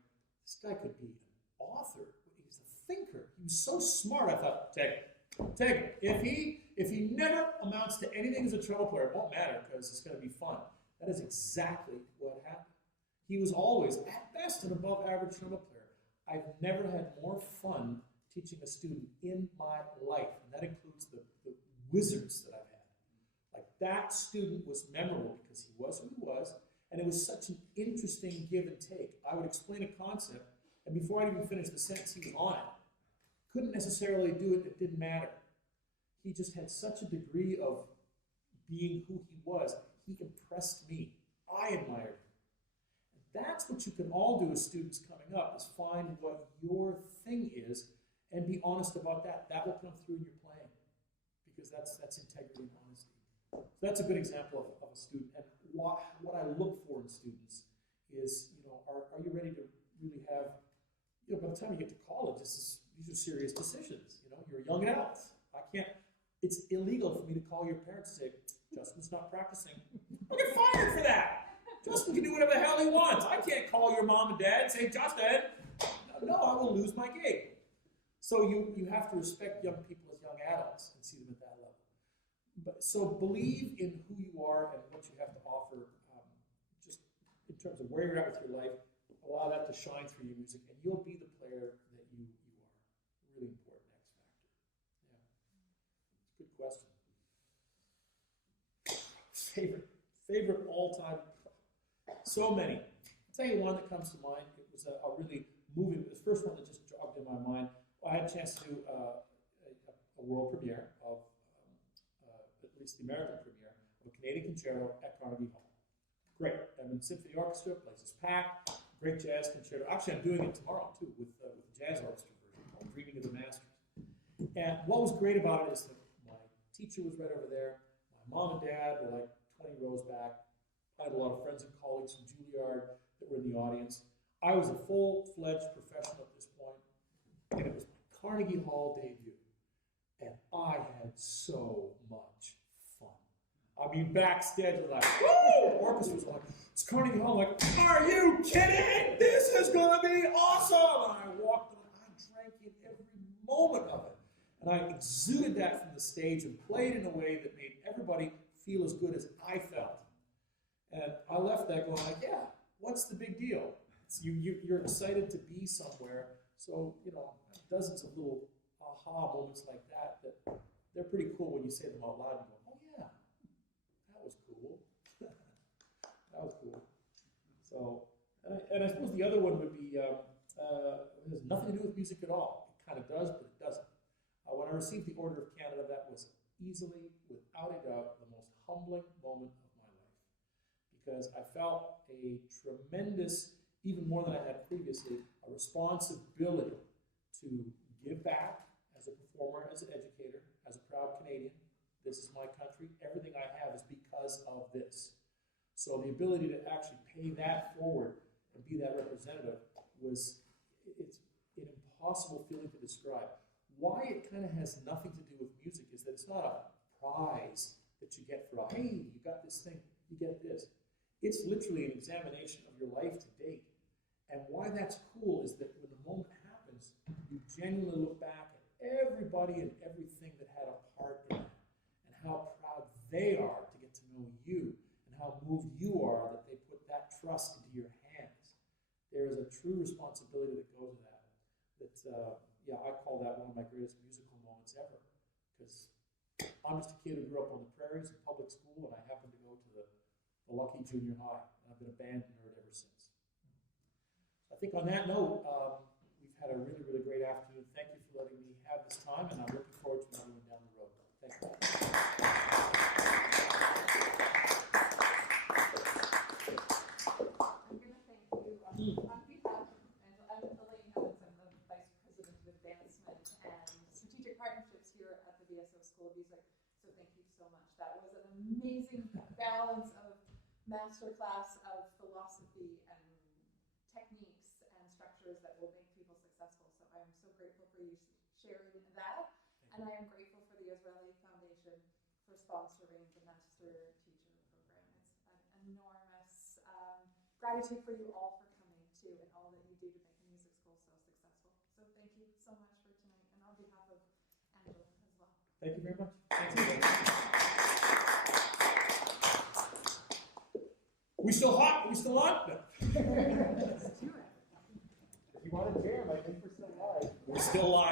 this guy could be an author. He's a thinker. He was so smart, I thought, take it. If he never amounts to anything as a treble player, it won't matter because it's going to be fun. That is exactly what happened. He was always, at best, an above average treble player. I've never had more fun teaching a student in my life, and that includes the wizards that I've had. Like, that student was memorable because he was who he was, and it was such an interesting give and take. I would explain a concept, and before I'd even finish the sentence, he was on it. couldn't necessarily do it, it didn't matter. He just had such a degree of being who he was. He impressed me. I admired him. And that's what you can all do as students coming up, is find what your thing is and be honest about that. That will come through in your playing, because that's integrity and honesty. So that's a good example of a student. And what I look for in students is, are you ready to really have, by the time you get to college, these are serious decisions. You're a young adult. It's illegal for me to call your parents and say, Justin's not practicing. I'll get fired for that. Justin can do whatever the hell he wants. I can't call your mom and dad and say, Justin, no, I will lose my gig. So you have to respect young people as young adults and see them at that level. So believe in who you are and what you have to offer, just in terms of where you're at with your life. Allow that to shine through your music, and you'll be the player that you are. Really important X factor. Yeah. It's a good question. Favorite all-time. So many. I'll tell you one that comes to mind. It was a really moving. The first one that just jogged in my mind. I had a chance to do a world premiere of, at least the American premiere, of a Canadian concerto at Carnegie Hall. Great. Edmonton Symphony Orchestra, place is packed. Great jazz concerto. Actually, I'm doing it tomorrow too with the jazz orchestra version called Dreaming of the Masters. And what was great about it is that my teacher was right over there. My mom and dad were like 20 rows back. I had a lot of friends and colleagues from Juilliard that were in the audience. I was a full-fledged professional at this point, and it was my Carnegie Hall debut. And I had so much fun. I mean, backstage, I was like, woo! Orchestra was like, it's Carnegie Hall. I'm like, are you kidding? This is going to be awesome! And I walked on, I drank in every moment of it. And I exuded that from the stage and played in a way that made everybody feel as good as I felt. And I left that going like, yeah, what's the big deal? You're excited to be somewhere. So, dozens of little aha moments like that they're pretty cool when you say them out loud and go, oh yeah, that was cool. That was cool. So, and I suppose the other one would be, it has nothing to do with music at all. It kind of does, but it doesn't. When I received the Order of Canada, that was easily, without a doubt, the most humbling moment of my life. Because I felt a tremendous, even more than I had previously, a responsibility to give back as a performer, as an educator, as a proud Canadian. This is my country. Everything I have is because of this. So the ability to actually pay that forward and be that representative it's an impossible feeling to describe. Why it kind of has nothing to do with music is that it's not a prize that you get for, hey, you got this thing, you get this. It's literally an examination of your life to date. And why that's cool is that when the moment happens, you genuinely look back at everybody and everything that had a part in it, and how proud they are to get to know you, and how moved you are that they put that trust into your hands. There is a true responsibility that goes with that. I call that one of my greatest musical moments ever, because I'm just a kid who grew up on the prairies in public school, and I happened to go to the Lucky Junior High, and I've been a band nerd ever since. I think on that note, we've had a really, really great afternoon. Thank you for letting me have this time, and I'm looking forward to another one down the road. Thank you. I'm going to thank you on behalf of Angela. I'm Elaine Hamilton, the Vice President of Advancement and Strategic Partnerships here at the VSO School of Music. So thank you so much. That was an amazing balance of masterclass of philosophy and techniques and structures that will make people successful. So I am so grateful for you sharing that. And I am grateful for the Israeli Foundation for sponsoring the Master Teacher Program. It's an enormous gratitude for you all for coming too, and all that you do to make the music school so successful. So thank you so much for tonight, and on behalf of Angela as well. Thank you very much. Thank you. We still hot? We still on? No. If you want to jam, I think we're still live. We're still live.